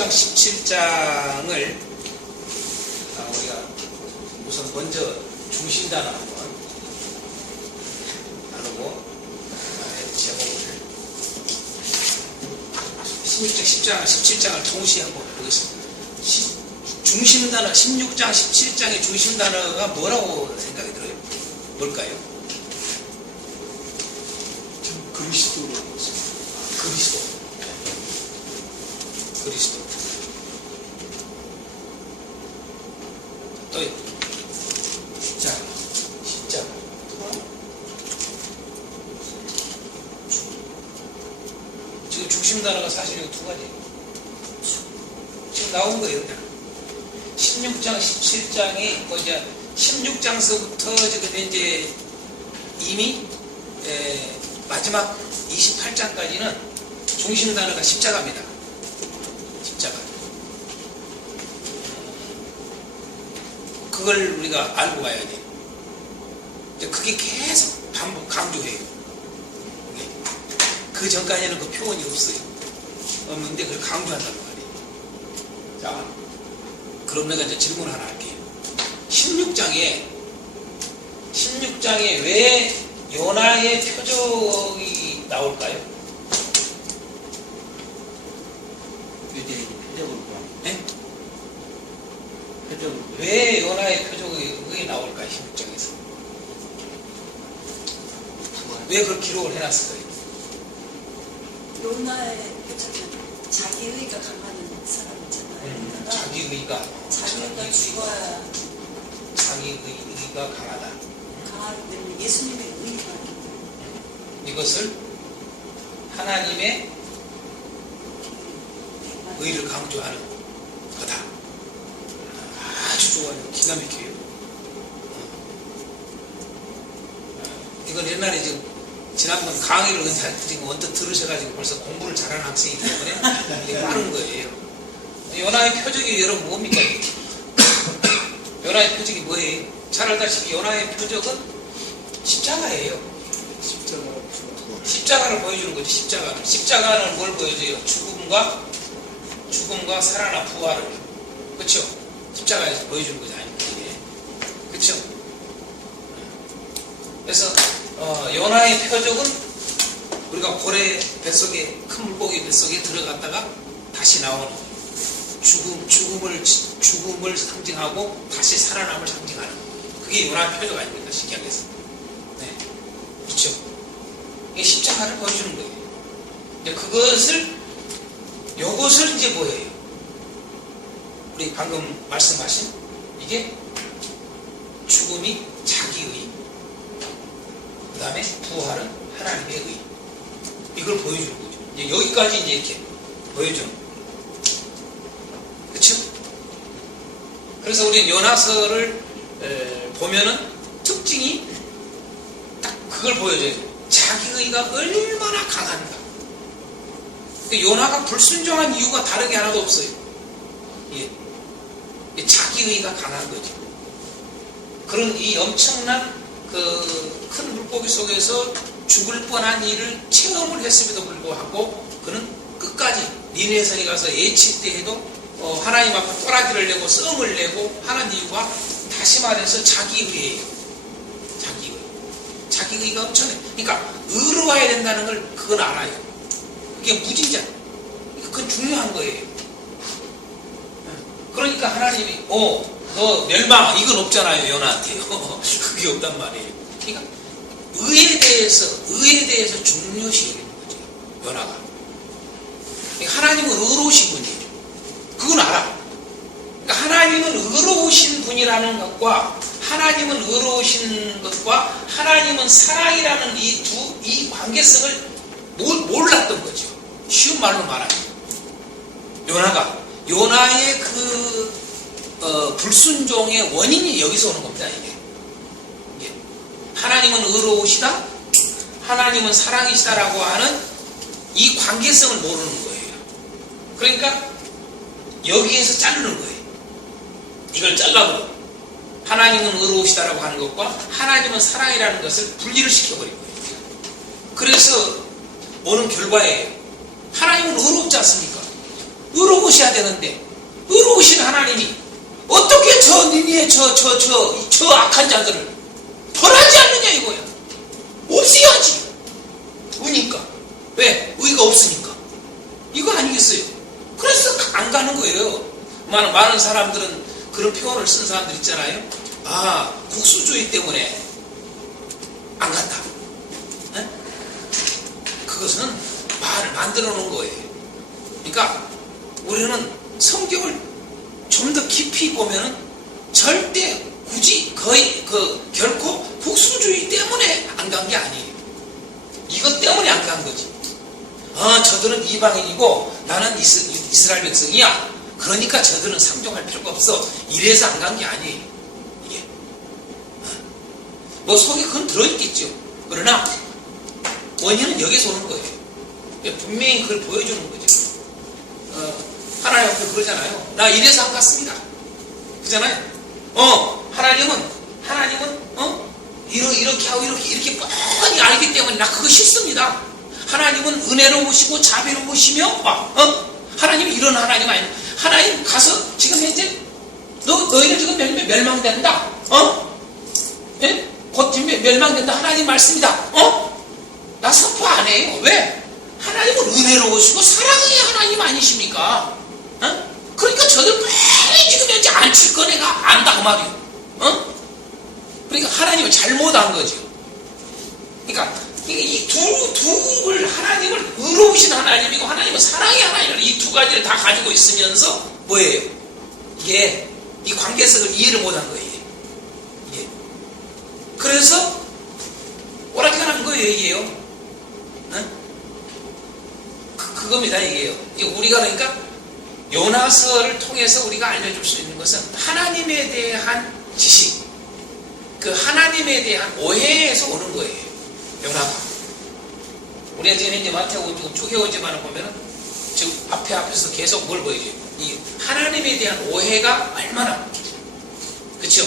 16장 17장을 우리가 우선 먼저 중심단을 한번 나누고 제목을 16장 17장을 동시에 한번 보겠습니다. 중심단어 16장 17장의 중심단어가 뭐라고 생각이 들어요? 뭘까요? 그리스도로 그리스도. 또 십자가. 지금 중심 단어가 사실 두 가지예요. 지금 나온 거예요. 16장, 17장이 뭐 이제 16장서부터 지금 이제 이미 마지막 28장까지는 중심 단어가 십자가입니다. 십자가. 그걸 우리가 알고 가야 돼. 그게 계속 반복 강조해요. 그 전까지는 그 표현이 없는데 그걸 강조한단 말이에요. 자, 그럼 내가 이제 질문 하나 할게요. 16장에 왜 요나의 표적이 나올까요? 네? 왜 요나의 표적이 나올까요? 16장에서 왜 그걸 기록을 해놨을까요? 요나의 표적은 자기의가 강한 사람 있잖아요. 자기의가 죽어야 자기의가 강하다. 강하기 때문에 예수님의 의가 이것을 하나님의 의를 강조하는 거다. 아주 좋아요. 기가 막혀요. 이건 옛날에 지난번 강의를 지금 언뜻 들으셔가지고 벌써 공부를 잘하는 학생이기 때문에 이게 빠른 거예요. 요나의 표적이 여러분 뭡니까? 요나의 표적이 뭐예요? 잘 알다시피 요나의 표적은 십자가예요. 십자가를 보여주는 거죠. 십자가는 뭘 보여줘요? 죽음과 살아나 부활을. 그렇죠? 십자가에서 보여주는 거죠. 그렇죠? 그래서 요나의 표적은 우리가 고래 뱃속에, 큰 물고기 뱃속에 들어갔다가 다시 나오는 죽음을 상징하고 다시 살아남을 상징하는 그게 요나의 표적 아닙니까? 쉽게 하겠습니다. 네. 그렇죠? 이게 십자가를 보여주는 거예요. 이제 요것을 이제 뭐예요? 우리 방금 말씀하신 이게 죽음이 자기의, 그 다음에 부활은 하나님의 의. 이걸 보여주는 거죠. 이제 여기까지 이제 이렇게 보여주는. 그쵸? 그래서 우리 요나서를 보면은 특징이 딱 그걸 보여줘요. 자기의가 얼마나 강한가. 요나가 불순종한 이유가 다른 게 하나도 없어요. 예. 자기의가 강한 거죠. 그런 이 엄청난 그 큰 물고기 속에서 죽을 뻔한 일을 체험을 했음에도 불구하고 그는 끝까지 니네성에 가서 예칠 때 해도 하나님 앞에 꼬라지를 내고 썽을 내고 하는 이유가 다시 말해서 자기의예요. 자기의가 엄청나요. 그러니까 의로워야 된다는 걸 그건 알아요. 그게 무진장. 그건 중요한 거예요. 그러니까 하나님이 너 멸망 이건 없잖아요. 요나한테요. 그게 없단 말이에요. 그러니까 의에 대해서 중요시 여기는 거죠. 요나가. 그러니까 하나님은 의로우신 분이에요. 그건 알아. 그러니까 하나님은 의로우신 분이라는 것과 하나님은 사랑이라는 이 관계성을 몰랐던 거죠. 쉬운 말로 말하면 요나의 불순종의 원인이 여기서 오는 겁니다. 이게 하나님은 의로우시다, 하나님은 사랑이시다라고 하는 이 관계성을 모르는 거예요. 그러니까 여기에서 자르는 거예요. 이걸 잘라버려. 하나님은 의로우시다라고 하는 것과 하나님은 사랑이라는 것을 분리를 시켜버린 거예요. 그래서 오는 결과예요. 하나님은 의롭지 않습니까? 의로우셔야 되는데 의로우신 하나님이 어떻게 저 니니의 저 악한 자들을 벌하지 않느냐 이거야. 없애야지. 의니까. 왜? 의가 없으니까. 이거 아니겠어요? 그래서 안 가는 거예요. 많은 사람들은 그런 표현을 쓴 사람들 있잖아요. 아, 국수주의 때문에 안 간다. 네? 그것은 말을 만들어 놓은 거예요. 그러니까 우리는 성경을 좀 더 깊이 보면은 절대 굳이 거의 결코 국수주의 때문에 안 간 게 아니에요. 이것 때문에 안 간 거지. 저들은 이방인이고 나는 이스라엘 백성이야. 그러니까 저들은 상종할 필요가 없어. 이래서 안 간 게 아니에요. 이게 뭐 속에 그건 들어있겠죠. 그러나 원인은 여기서 오는 거예요. 분명히 그걸 보여주는 거죠. 하나님 앞에 그러잖아요. 나 이래서 안 갔습니다. 그잖아요. 하나님은 이렇게 하고 이렇게 뻔히 알기 때문에 나 그거 싫습니다. 하나님은 은혜로우시고 자비로우시며 하나님은 이런 하나님 아니에요. 하나님 가서 지금 현재 너희는 지금 멸망된다. 예? 곧 멸망된다. 하나님 말씀이다. 나 선포 안 해요. 왜? 하나님은 은혜로우시고 사랑의 하나님 아니십니까? 그러니까 저들 왜 지금 현재 안 칠 거 내가 안다 그 말이에요. 그러니까 하나님을 잘못한 거죠. 그러니까 이 둘을 하나님을 의로우신 하나님이고 하나님은 사랑의 하나님을 이 두 가지를 다 가지고 있으면서 뭐예요? 이게 이 관계성을 이해를 못한 거예요. 이게. 그래서 오락가는 거예요, 이게요. 그겁니다, 이게요. 우리가 그러니까 요나서를 통해서 우리가 알려줄 수 있는 것은 하나님에 대한 지식, 그 하나님에 대한 오해에서 오는 거예요. 요나가. 우리가 지금 이제 마태복음 쭉 해오지만 보면은 지금 앞에서 계속 뭘 보여줘요? 이 하나님에 대한 오해가 얼마나 그렇죠?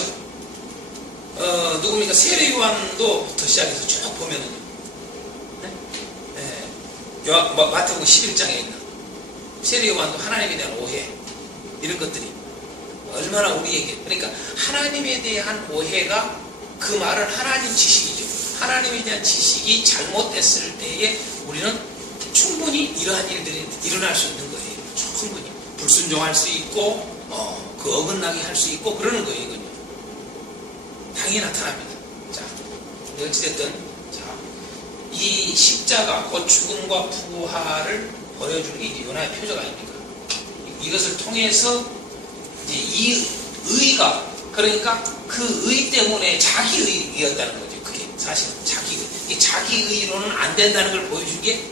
누굽니까? 세례 요한도부터 시작해서 쭉 보면은요. 네? 마태복음 11장에 있는 세례 요한도 하나님에 대한 오해 이런 것들이 얼마나 우리에게 그러니까 하나님에 대한 오해가 그 말은 하나님 지식이죠. 하나님에 대한 지식이 잘못됐을 때에 우리는 충분히 이러한 일들이 일어날 수 있는 거예요. 충분히 불순종할 수 있고 그 어긋나게 할 수 있고 그러는 거예요. 이건요. 당연히 나타납니다. 자, 어찌됐든 이 십자가 곧 죽음과 부활을 보여주는 게 이제 요나의 표적 아닙니까? 이것을 통해서 이제 이 의가 그러니까 그 의 때문에 자기 의였다는 거죠. 그게 사실은 자기 의. 이 자기 의로는 안 된다는 걸 보여준 게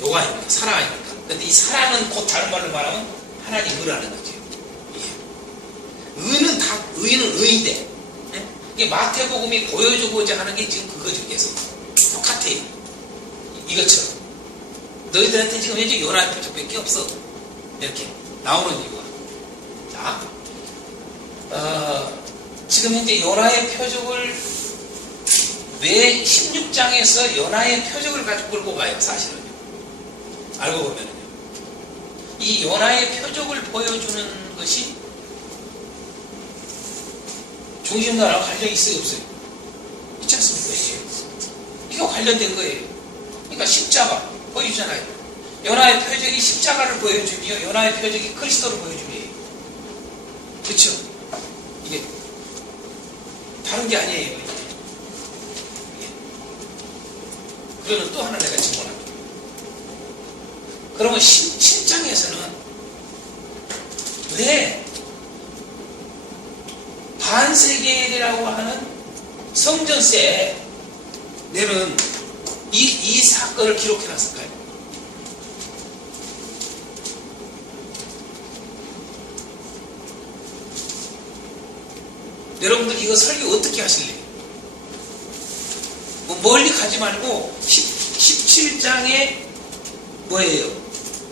요가 아닙니까? 사랑 아닙니까? 근데 이 사랑은 곧 다른 말로 말하면 하나님 의라는 거죠. 예. 의는 의인데 예? 이게 마태복음이 보여주고자 하는 게 지금 그거죠. 계속 똑같아요. 이것처럼 너희들한테 지금 현재 요나의 표적밖에 없어. 이렇게 나오는 이유가 자, 지금 현재 요나의 표적을 왜 16장에서 요나의 표적을 가지고 끌고 가요? 사실은요. 알고 보면은요. 이 요나의 표적을 보여주는 것이 중심나라와 관련이 있어요? 없어요? 있지 않습니까? 이게 관련된 거예요. 그러니까 십자가 보여주잖아요. 요나의 표적이 십자가를 보여주며 요나의 표적이 그리스도를 보여주며 그렇죠? 이게 다른 게 아니에요. 이게. 그러면 또 하나 내가 질문합니다. 그러면 17장에서는 왜 반세계라고 하는 성전세에 내는 이 사건을 기록해놨을까요? 여러분들 이거 설교 어떻게 하실래요? 멀리 가지 말고 17장에 뭐예요?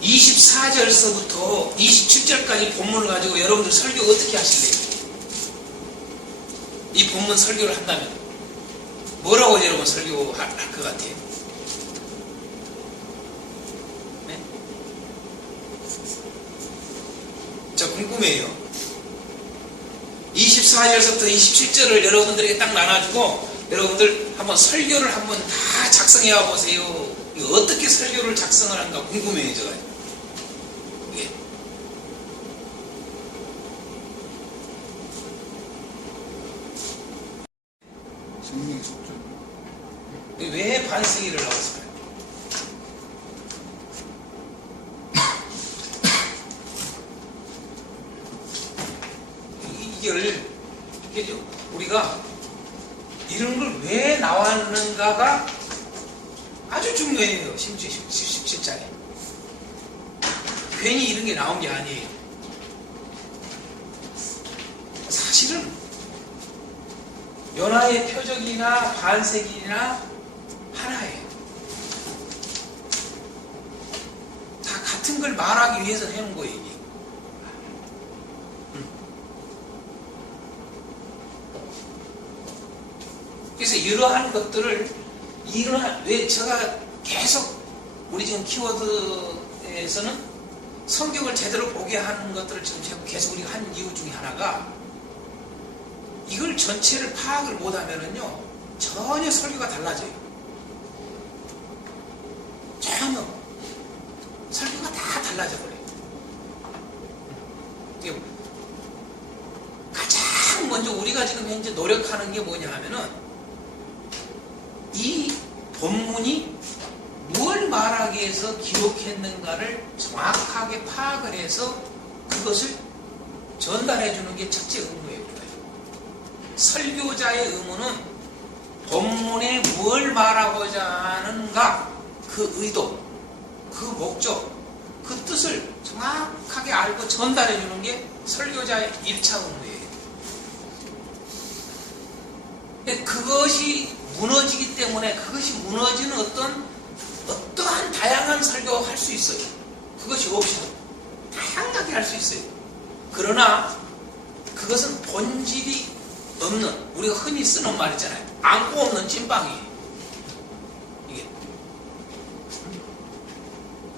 24절서부터 27절까지 본문을 가지고 여러분들 설교 어떻게 하실래요? 이 본문 설교를 한다면 뭐라고 여러분 설교할 것 같아요? 네? 저 궁금해요. 24절서부터 27절을 여러분들에게 딱 나눠주고 여러분들 한번 설교를 한번 다 작성해 와 보세요. 이거 어떻게 설교를 작성을 하는가 궁금해요. 제가 이게 성령의 속전. 왜 반세기를 나왔을까요? 이걸 우리가 이런 걸 왜 나왔는가가 아주 중요해요. 17장에 괜히 이런 게 나온 게 아니에요. 사실은 연하의 표적이나 반세기나 하나예요. 다 같은 걸 말하기 위해서 해놓은 거예요. 이게. 그래서 이러한 것들을 왜 제가 계속 우리 지금 키워드에서는 성경을 제대로 보게 하는 것들을 지금 계속 우리가 한 이유 중에 하나가 이걸 전체를 파악을 못하면은요 전혀 설교가 달라져요. 전혀 설교가 다 달라져 버려요. 가장 먼저 우리가 지금 현재 노력하는 게 뭐냐 하면은 이 본문이 뭘 말하기 위해서 기록했는가를 정확하게 파악을 해서 그것을 전달해 주는 게 첫째 의무예요. 설교자의 의무는 본문에 뭘 말하고자 하는가 그 의도, 그 목적, 그 뜻을 정확하게 알고 전달해 주는 게 설교자의 1차 의무예요. 그것이 무너지기 때문에 그것이 무너지는 어떠한 다양한 설교를 할 수 있어요. 그것이 옵션. 다양하게 할 수 있어요. 그러나 그것은 본질이 없는, 우리가 흔히 쓰는 말 있잖아요. 안고 없는 찐빵이에요.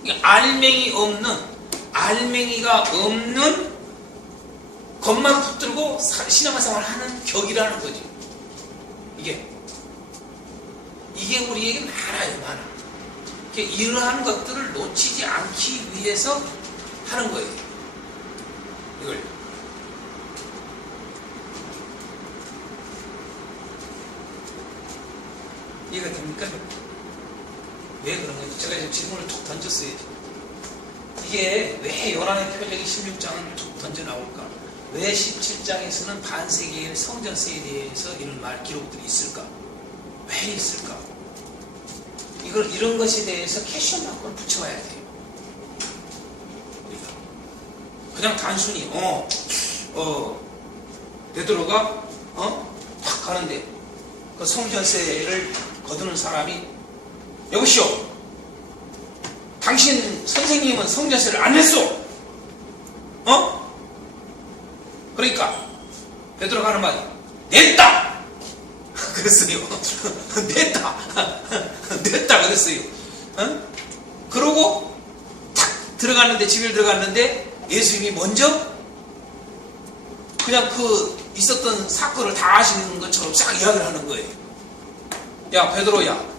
이게 알맹이가 없는 겉만 붙들고 신앙생활 하는 격이라는 거죠. 이게 우리에게 많아요. 이러한 것들을 놓치지 않기 위해서 하는 거예요. 이걸. 이해가 됩니까? 왜 그런 거지? 제가 지금 질문을 툭 던졌어요. 이게 왜 요한의 표적이 16장은 툭 던져 나올까? 왜 17장에서는 반세기의 성전세에 대해서 이런 기록들이 있을까? 왜 있을까? 이런 것에 대해서 캐션 마크를 붙여와야 돼요. 그냥 단순히 베드로가 탁 가는데 그 성전세를 거두는 사람이 여보시오, 당신 선생님은 성전세를 안 냈어. 그러니까 베드로가 하는 말이 냈다 그랬어요. 냈다 그랬어요. 그러고 탁 들어갔는데, 집에 들어갔는데 예수님이 먼저 그냥 그 있었던 사건을 다 아시는 것처럼 싹 이야기를 하는 거예요. 야 베드로야,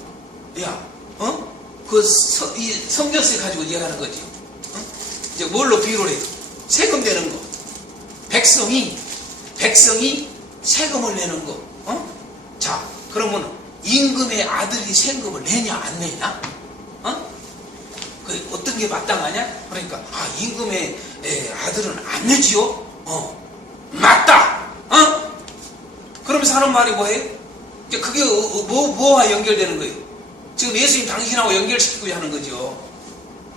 이 성전세 가지고 이야기하는 거지. 이제 뭘로 비유를 해요? 세금 내는 거. 백성이 세금을 내는 거. 자, 그러면 임금의 아들이 세금을 내냐 안 내냐? 그 어떤 게 마땅하냐? 그러니까 임금의 아들은 안 내지요? 맞다. 그러면서 하는 말이 뭐예요? 그게 뭐와 연결되는 거예요? 지금 예수님 당신하고 연결시키고 하는 거죠.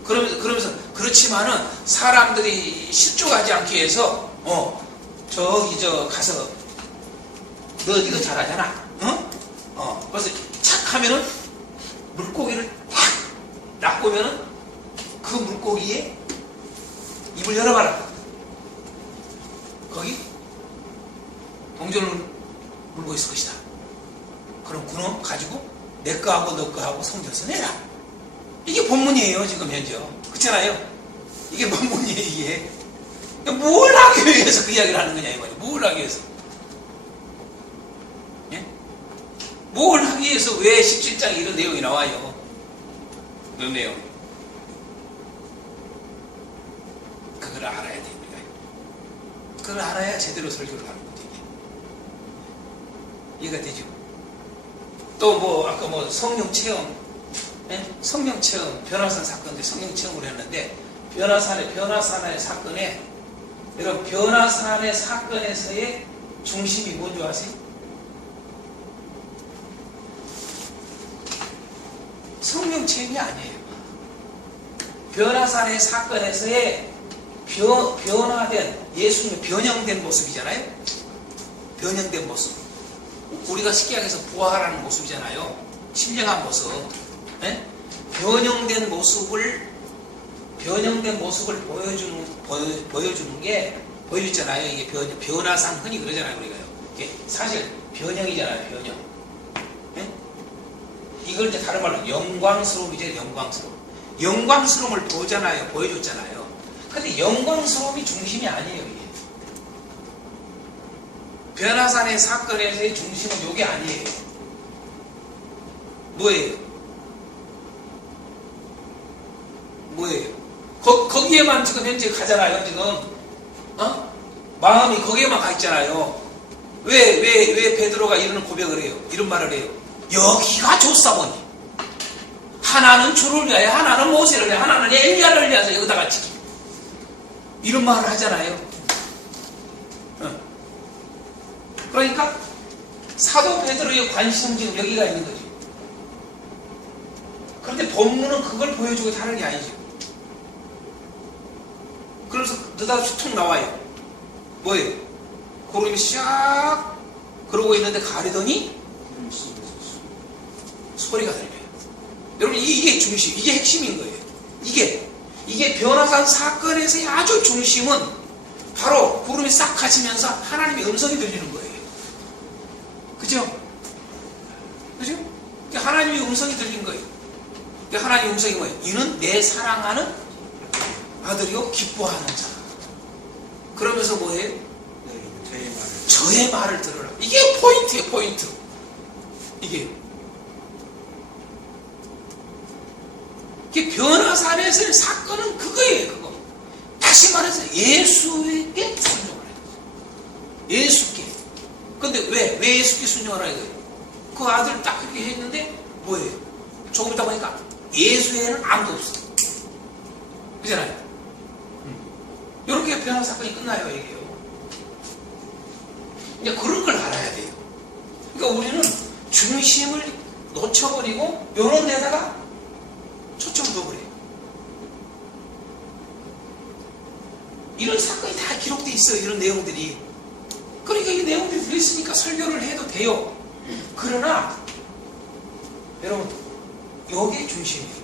그러면서 그렇지만은 사람들이 실족하지 않기 위해서 가서 너 이거 잘하잖아. 그래서 착 하면은 물고기를 탁 낚으면은 그 물고기에 입을 열어봐라. 거기 동전을 물고 있을 것이다. 그럼 그놈 가지고 내 거하고 너 거하고 성전세 내라. 이게 본문이에요. 지금 현재. 그렇잖아요. 이게 본문이에요. 이게. 뭘 하기 위해서 그 이야기를 하는 거냐 이 말이에요. 뭘 하기 위해서? 예? 뭘 하기 위해서 왜 17장에 이런 내용이 나와요? 몇 내용? 그걸 알아야 됩니다. 그걸 알아야 제대로 설교를 하는 거죠. 이해가 되죠? 또 뭐 아까 뭐 성령 체험, 예? 성령 체험, 변화산 사건인데 성령 체험을 했는데 변화산의 사건에 여러분 변화산의 사건에서의 중심이 뭔지 아세요? 성령 체험이 아니에요. 변화산의 사건에서의 변화된 예수님의 변형된 모습이잖아요. 변형된 모습. 우리가 쉽게 얘기해서 부활하는 모습이잖아요. 신령한 모습. 네? 변형된 모습을 보여주는 게 보여줬잖아요. 이게 변화산 흔히 그러잖아요. 우리가요. 이게 사실 변형이잖아요. 변형. 네? 이걸 이제 다른 말로 영광스러움이죠. 영광스러움을 보여줬잖아요. 근데 영광스러움이 중심이 아니에요. 이게. 변화산의 사건에서의 중심은 이게 아니에요. 뭐예요? 거기에만 지금 현재 가잖아요. 지금 마음이 거기에만 가 있잖아요. 왜 베드로가 이런 고백을 해요? 이런 말을 해요. 여기가 조사원이. 하나는 주를 위하여, 하나는 모세를 위하여, 하나는 엘리야를 위해서 여기다가 지키. 이런 말을 하잖아요. 그러니까 사도 베드로의 관심은 지금 여기가 있는 거죠. 그런데 본문은 그걸 보여주고 다른 게 아니죠. 그래서 느닷없이 툭 나와요. 뭐예요? 구름이 샥 그러고 있는데 가리더니 소리가 들려요. 여러분 이게 중심, 이게 핵심인 거예요. 이게 변화산 사건에서의 아주 중심은 바로 구름이 싹 가시면서 하나님의 음성이 들리는 거예요. 그죠? 하나님의 음성이 들린 거예요. 하나님의 음성이 뭐예요? 이는 내 사랑하는 아들이요 기뻐하는 자. 그러면서 뭐예요? 저의 말을 들으라. 이게 포인트예요. 포인트. 이게 변화산에서의 사건은 그거예요. 그거. 다시 말해서 예수에게 순종을 해요. 예수께. 근데 왜 예수께 순종을 해야 돼요? 그 아들 딱 그렇게 했는데 뭐예요? 조금 있다 보니까 예수에는 아무도 없어. 그잖아요. 이렇게 변화 사건이 끝나요. 이게요. 이제 그런 걸 알아야 돼요. 그러니까 우리는 중심을 놓쳐버리고 이런 데다가 초점을 둬버려요. 이런 사건이 다 기록되어 있어요. 이런 내용들이. 그러니까 이 내용들이 들어있으니까 설교를 해도 돼요. 그러나 여러분 여기에 중심이에요.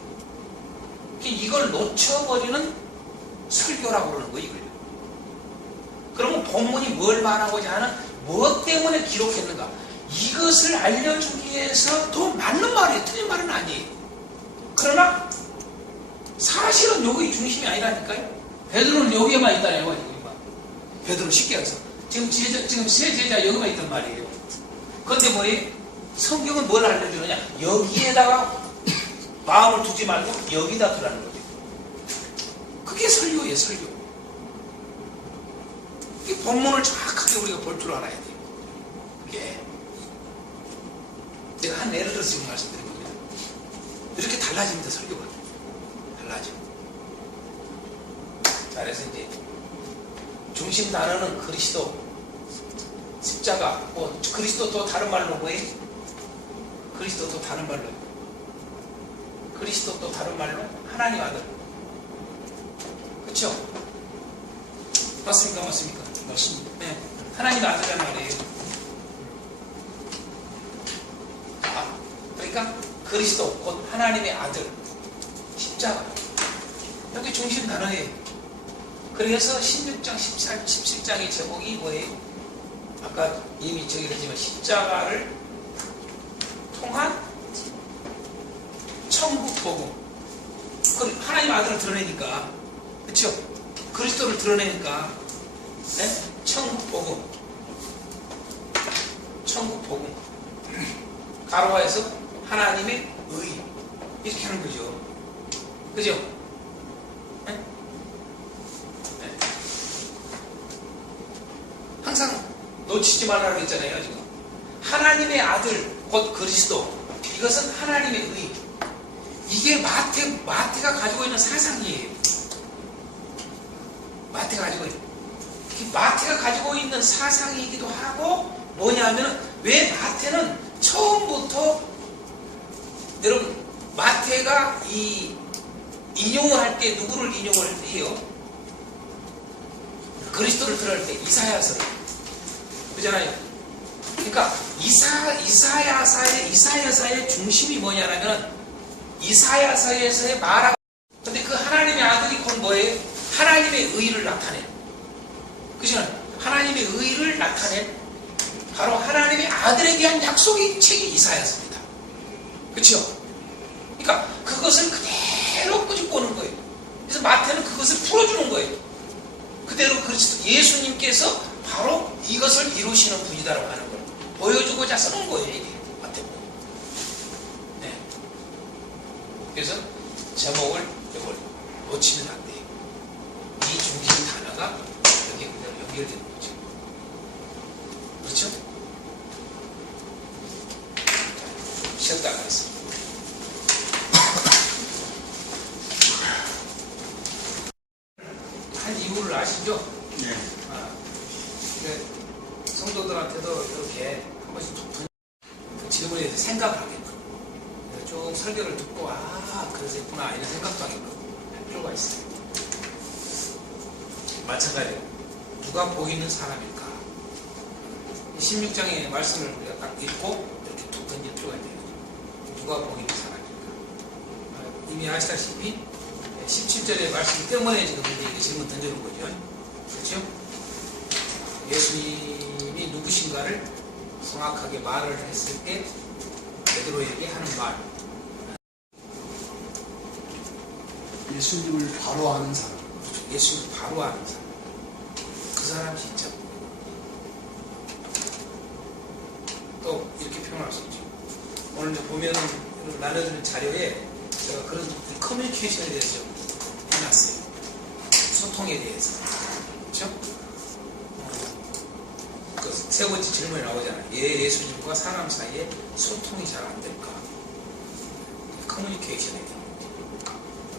이걸 놓쳐버리는 설교라고 그러는 거예요. 이걸. 그러면 본문이 뭘 말하고자 하는 무엇 때문에 기록했는가 이것을 알려주기 위해서 더 맞는 말이에요. 틀린 말은 아니에요. 그러나 사실은 여기 중심이 아니라니까요. 베드로는 여기에만 있다는 거예요. 베드로는 쉽게 해서 지금 세 제자 여기만 있단 말이에요. 그런데 뭐예요? 성경은 뭘 알려주느냐? 여기에다가 마음을 두지 말고 여기다 두라는 거죠. 그게 설교예요. 설교. 이 본문을 정확하게 우리가 볼 줄 알아야 돼요. 예. 제가 한 예를 들어서 지금 말씀드린 겁니다. 이렇게 달라집니다. 설교가. 달라져. 자, 그래서 이제 중심 단어는 그리스도, 십자가, 뭐 그리스도 또 다른 말로 뭐예요? 그리스도 또 다른 말로 그리스도 또 다른 말로 하나님 아들. 그렇죠? 맞습니까? 맞습니까? 맞습니다. 네. 하나님 아들이란 말이에요. 그러니까 그리스도 곧 하나님의 아들, 십자가. 여기 중심 단어예요. 그래서 16장, 17장의 제목이 뭐예요? 아까 이미 저기 그랬지만 십자가를 통한 천국 복음. 하나님 아들을 드러내니까, 그렇죠? 그리스도를 드러내니까 네? 천국복음. 천국복음. 가로화에서 하나님의 의. 이렇게 하는 거죠. 그죠? 네? 네. 항상 놓치지 말라고 했잖아요, 지금. 하나님의 아들, 곧 그리스도. 이것은 하나님의 의. 이게 마태가 가지고 있는 사상이에요. 마태가 가지고 있는 사상이기도 하고, 뭐냐면은, 왜 마태는 처음부터, 여러분, 마태가 이 인용을 할 때 누구를 인용을 해요? 그리스도를 드러낼 때 이사야서를. 그잖아요. 그러니까 이사야서의 중심이 뭐냐면 이사야서에서의 말하고, 근데 그 하나님의 아들이 곧 뭐예요? 하나님의 의를 나타내. 그죠? 하나님의 의를 나타낸 바로 하나님의 아들에 대한 약속의 책이 이사야서입니다. 그렇죠? 그러니까 그것을 그대로 끄집고 오는 거예요. 그래서 마태는 그것을 풀어주는 거예요. 그대로 그리스도 예수님께서 바로 이것을 이루시는 분이다라고 하는 거예요. 보여주고자 쓰는 거예요, 이게 마태는. 네. 그래서 제목을 이걸 놓치면 안 돼요. 이 중심 단어가 여기 그대로 연결되는 거죠. 그렇죠? 쉬었다 가겠습니다. 한 이유를 아시죠? 네. 성도들한테도 이렇게 한 번씩 그 질문에 대해서 생각을 하게끔, 쭉 설교를 듣고 그래서 했구나 이런 생각도 하게끔 할 필요가 있어요. 마찬가지로 누가 보이는 사람일까? 16장의 말씀을 우리가 딱 읽고 이렇게 툭 던질 필요가 있는 거죠. 누가 보이는 사람일까? 이미 아시다시피 17절의 말씀 때문에 지금 이렇게 질문 던져놓은 거죠. 그렇죠? 예수님이 누구신가를 정확하게 말을 했을 때 베드로에게 하는 말. 예수님을 바로 아는 사람. 그렇죠. 예수님을 바로 아는 사람. 그 사람 진짜. 또 이렇게 표현할 수 있죠. 오늘 이제 보면은 나눠주는 자료에 제가 그런 커뮤니케이션에 대해서 좀 해놨어요. 소통에 대해서. 그렇죠? 그 세 번째 질문이 나오잖아요. 예수님과 사람 사이에 소통이 잘 안 될까? 커뮤니케이션에 대해서.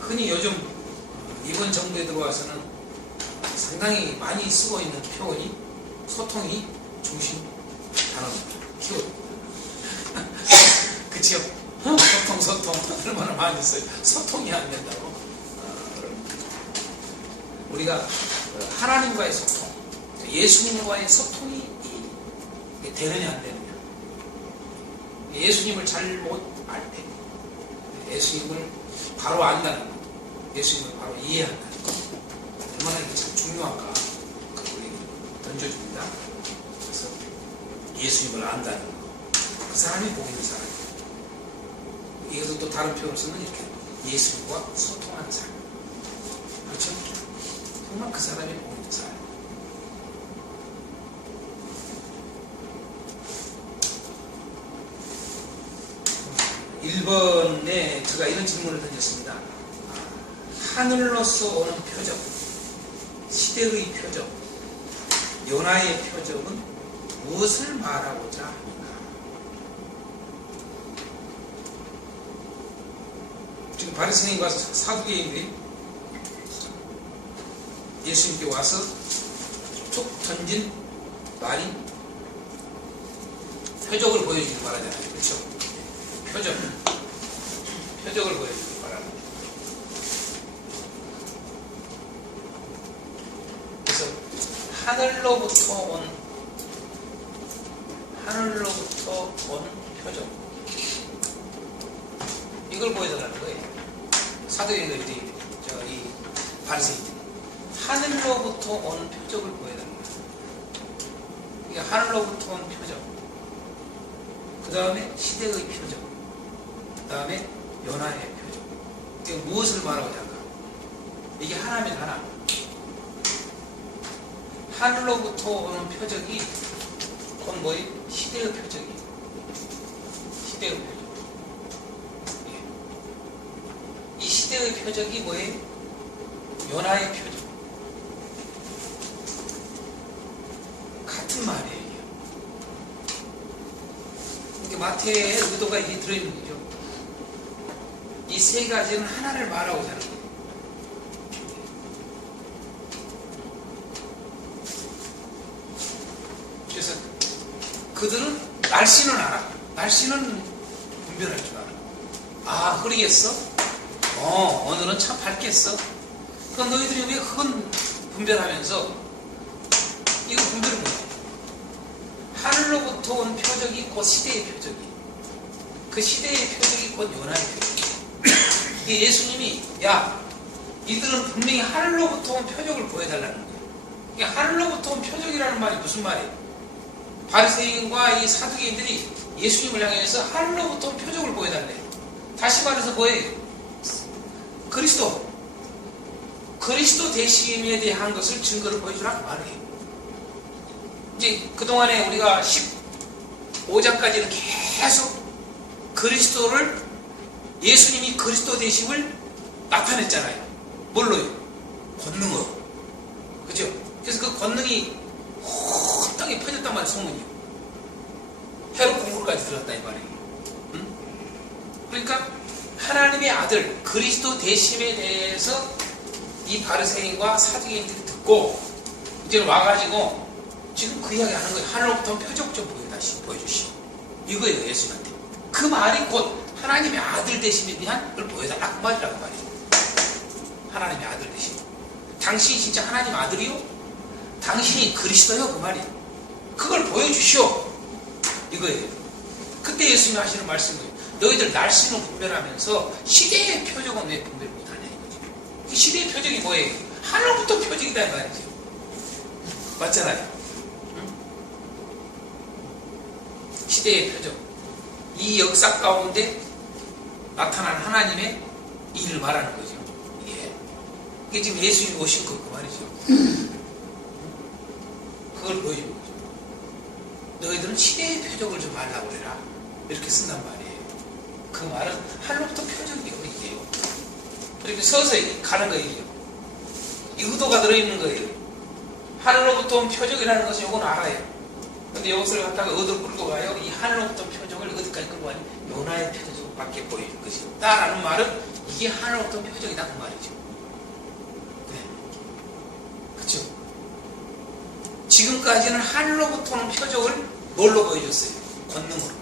흔히 요즘 이번 정부에 들어와서는 상당히 많이 쓰고 있는 표현이 소통이 중심 단어입니다. 키워드. 그치요? 소통 얼마나 많이 써요. 소통이 안 된다고. 우리가 하나님과의 소통, 예수님과의 소통이 되느냐 안 되느냐. 예수님을 잘못 알 때, 예수님을 바로 안다는 것, 예수님을 바로 이해한다는 것, 얼마나 이게 참 중요한가 우리 던져줍니다. 그래서 예수님을 안다는 것, 그 사람이 복 있는 사람이에요. 이것도 또 다른 표현을 쓰면 이렇게 예수님과 소통하는 사람. 그렇죠? 정말 그 사람이 복 있는 사람. 1번에 제가 이런 질문을 던졌습니다. 하늘로서 오는 표적, 시대의 표적, 연하의 표적은 무엇을 말하고자 합니까? 지금 바리새인과 사두개인들이 예수님께 와서 툭 던진 말이 표적을 보여주길 바라잖아요. 그렇죠? 표적을 보여주길 바랍니다. 그래서 하늘로부터 온 표적, 이걸 보여달라는 거예요. 사도행전들이 이 바리새인들이 하늘로부터 온 표적을 보여달라는 거예요. 이게 하늘로부터 온 표적, 그 다음에 시대의 표적, 그 다음에 연하의 표적. 이게 무엇을 말하고자 할까? 이게 하나면 하나. 하늘로부터 오는 표적이 그건 뭐예요? 시대의 표적이에요. 시대의 표적. 예. 이 시대의 표적이 뭐예요? 요나의 표적. 같은 말이에요. 이게 마태의 의도가 이게 들어있는 거죠. 이 세 가지는 하나를 말하고자 하는 거예요. 그래서 그들은 날씨는 알아. 날씨는 분별할 줄 알아. 아, 흐리겠어? 오늘은 참 밝겠어? 그럼 너희들이 왜 그건 분별하면서 이거 분별을 못해? 하늘로부터 온 표적이 곧 시대의 표적이에요. 그 시대의 표적이 곧 요나의 표적이에요. 이게 예수님이 야, 이들은 분명히 하늘로부터 온 표적을 보여달라는 거예요. 이게 하늘로부터 온 표적이라는 말이 무슨 말이에요? 바리새인과 이 사두개인들이 예수님을 향해서 하늘로부터 온 표적을 보여달래요. 다시 말해서 뭐예요? 그리스도 되심에 대한 것을 증거를 보여주라고 말해요. 이제 그동안에 우리가 15장까지는 계속 그리스도를, 예수님이 그리스도 되심을 나타냈잖아요. 뭘로요? 권능으로. 그죠? 그래서 그 권능이 땅에 퍼졌단 말이에요. 소문이요. 헤롯 궁궐까지 들어갔다 이 말이에요. 응? 그러니까 하나님의 아들 그리스도 되심에 대해서 이 바리새인과 사두개인들이 듣고 이제 와가지고 지금 그 이야기 하는 거예요. 하늘로부터 표적 좀 보여주시오. 이거예요. 예수님한테. 그 말이 곧 하나님의 아들 되심에 대한 걸 보여달라 그 말이라고 말이에요. 하나님의 아들 되심. 당신이 진짜 하나님 아들이요? 당신이 그리스도요? 그 말이에요. 그걸 보여주시오. 이거예요. 그때 예수님이 하시는 말씀은 너희들 날씨는 분별하면서 시대의 표적은 왜 분별 못하냐 이거죠. 이 시대의 표적이 뭐예요? 하늘부터 표적이다 이 말이죠. 맞잖아요. 응? 시대의 표적. 이 역사 가운데 나타난 하나님의 일을 말하는 거죠. 이게 지금 예수님이 오신 그 말이죠. 그걸 보여주는 거죠. 너희들은 시대의 표적을 좀 말라고 그래라. 이렇게 쓴단 말이에요. 그 말은 하늘로부터 표적이에요. 이게요. 이렇게 서서히 가는 거예요. 이 의도가 들어있는 거예요. 하늘로부터 온 표적이라는 것은 요건 알아요. 근데 이것을 갖다가 어디로 끌고 가요? 이 하늘로부터 표적을 어디까지 끌고 가요? 요나의 표적밖에 보일 것이 없다라는 말은 이게 하늘로부터 온 표적이다 그 말이죠. 네. 그렇죠? 지금까지는 하늘로부터 오는 표적을 뭘로 보여줬어요? 권능으로.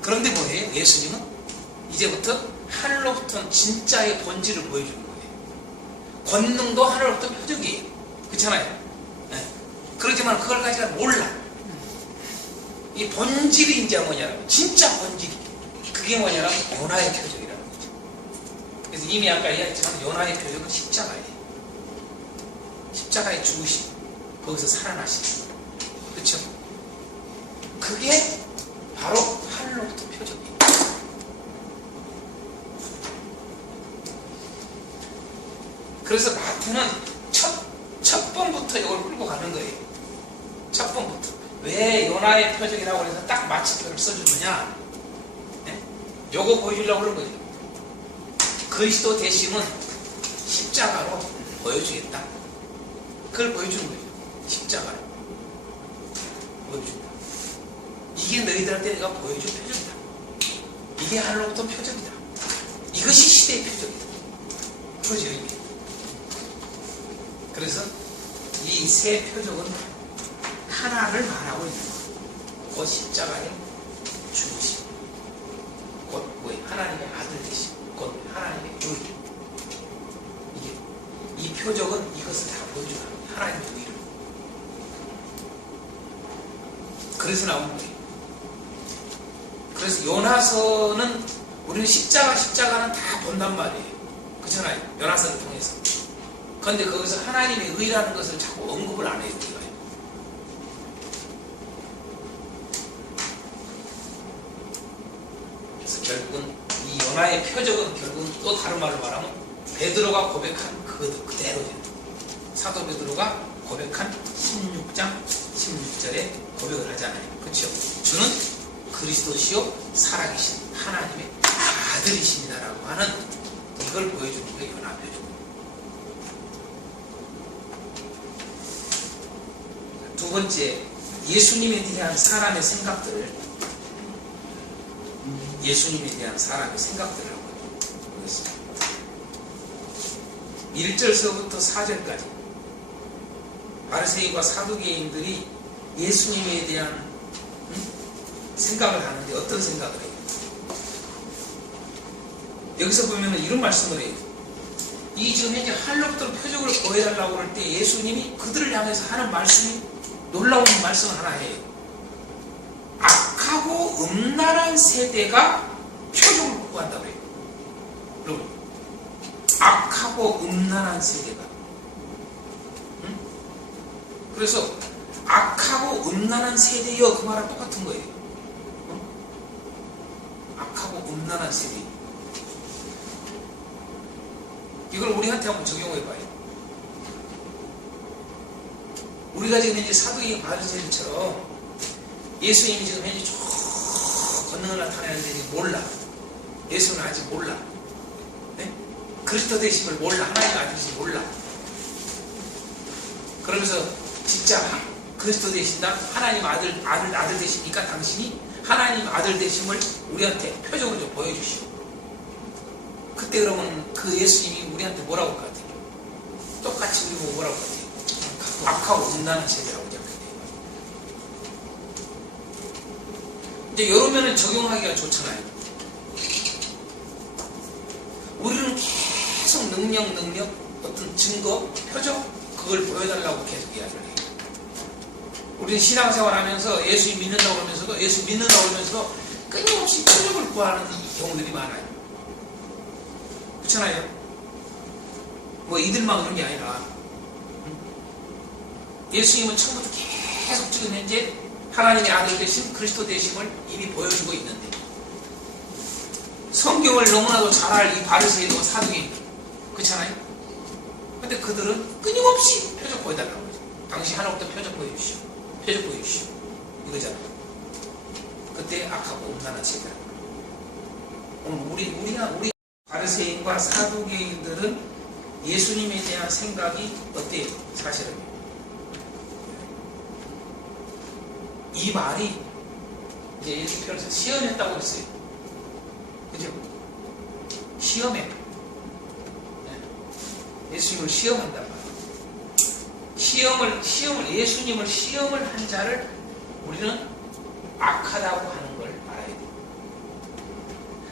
그런데 뭐예요? 예수님은 이제부터 하늘로부터 진짜의 본질을 보여주는 거예요. 권능도 하늘로부터 표적이에요. 그렇잖아요. 네. 그렇지만 그걸 가지고 몰라. 이 본질이 이제 뭐냐면 진짜 본질이 그게 뭐냐면 요나의 표적이라는 거죠. 그래서 이미 아까 이야기했지만 요나의 표적은 십자가예요. 십자가에 죽으신 거기서 살아나신 그렇죠? 그게 바로 하늘로부터 표적이에요. 그래서 마태는 첫 번부터 이걸 끌고 가는 거예요. 첫 번부터. 왜 요나의 표적이라고 해서 딱 마침표를 써주느냐? 네? 요거 보여주려고 그런 거예요. 그리스도 되심은 십자가로 보여주겠다. 그걸 보여주는 거예요. 십자가로 보여준다. 이게 너희들한테 내가 보여줄 표적이다. 이게 하늘로부터 표적이다. 이것이 시대의 표적이다. 그거죠 이게. 그래서 이 세 표적은 하나를 말하고 있는 거예요. 곧 십자가에 죽으심, 곧 하나님의 아들 되심, 곧 하나님의 의. 이게 이 표적은 이것을 다 보여주는 거예요. 하나님의 의를. 그래서 나온 거예요. 그래서 요나서는 우리는 십자가는 다 본단 말이에요. 그렇잖아요. 요나서를 통해서. 그런데 거기서 하나님의 의라는 것을 자꾸 언급을 안 해요. 우리가. 그래서 결국은 이 요나의 표적은 결국은 또 다른 말로 말하면 베드로가 고백한 그대로예요. 사도 베드로가 고백한 16장 16절에 고백을 하잖아요. 그렇죠? 주는 그리스도시요 살아계신 하나님의 아들이십니다라고 하는 이걸 보여주는 게 연합회죠. 두 번째, 예수님에 대한 사람의 생각들을 하고 보겠습니다. 1절서부터 4절까지 바리새인과 사두개인들이 예수님에 대한 생각을 하는데 어떤 생각을 해요? 여기서 보면 이런 말씀을 해요. 이 지금 현재 한록들 표적을 보여달라고 할 때 예수님이 그들을 향해서 하는 말씀이 놀라운 말씀을 하나 해요. 악하고 음란한 세대가 표적을 구한다고 해요. 여러분, 악하고 음란한 세대가. 그래서 악하고 음란한 세대여 그 말은 똑같은 거예요. 악하고 음란한 세대. 이걸 우리한테 한번 적용해봐요. 우리가 지금 이제 사도행전 바리새인처럼 예수님이 지금 현재 쭉 건너를 나타내는데 몰라. 예수는 아직 몰라. 네? 그리스도 되심을 몰라. 하나님 아들이심을 몰라. 그러면서 진짜 그리스도 되신다? 하나님 아들 되시니까 당신이 하나님 아들 되심을 우리한테 표적으로 좀 보여주시오. 그때 그러면 그 예수님이 우리한테 뭐라고 할 것 같아요? 똑같이 우리 보고 뭐라고 할 것 같아요? 악하고 음란한 세대라고 생각해요. 이제 이러면은 적용하기가 좋잖아요. 우리는 계속 능력, 어떤 증거, 표적, 그걸 보여달라고 계속 이야기를 해요. 우리는 신앙생활 하면서 예수 믿는다고 그러면서도 끊임없이 표적을 구하는 경우들이 많아요. 그렇잖아요. 뭐 이들만 그런 게 아니라 예수님은 처음부터 계속 지금 현재 하나님의 아들 되심 그리스도 되심을 이미 보여주고 있는데 성경을 너무나도 잘 알 이 바리새인과 사두개인 그렇잖아요. 근데 그들은 끊임없이 표적 보여달라고 하죠. 당신 하나부터 표적 보여주시오. 이거잖아요. 그때 악하고 음란한 세대라. 오늘 우리 바리새인과 사두개인들은 예수님에 대한 생각이 어때요? 사실은 이 말이 이제 이렇게 표현해서 시험했다고 했어요. 그죠? 시험해. 예수님을 시험한단 말이에요. 예수님을 시험을 한 자를 우리는 악하다고 하는 걸 알아야 돼요.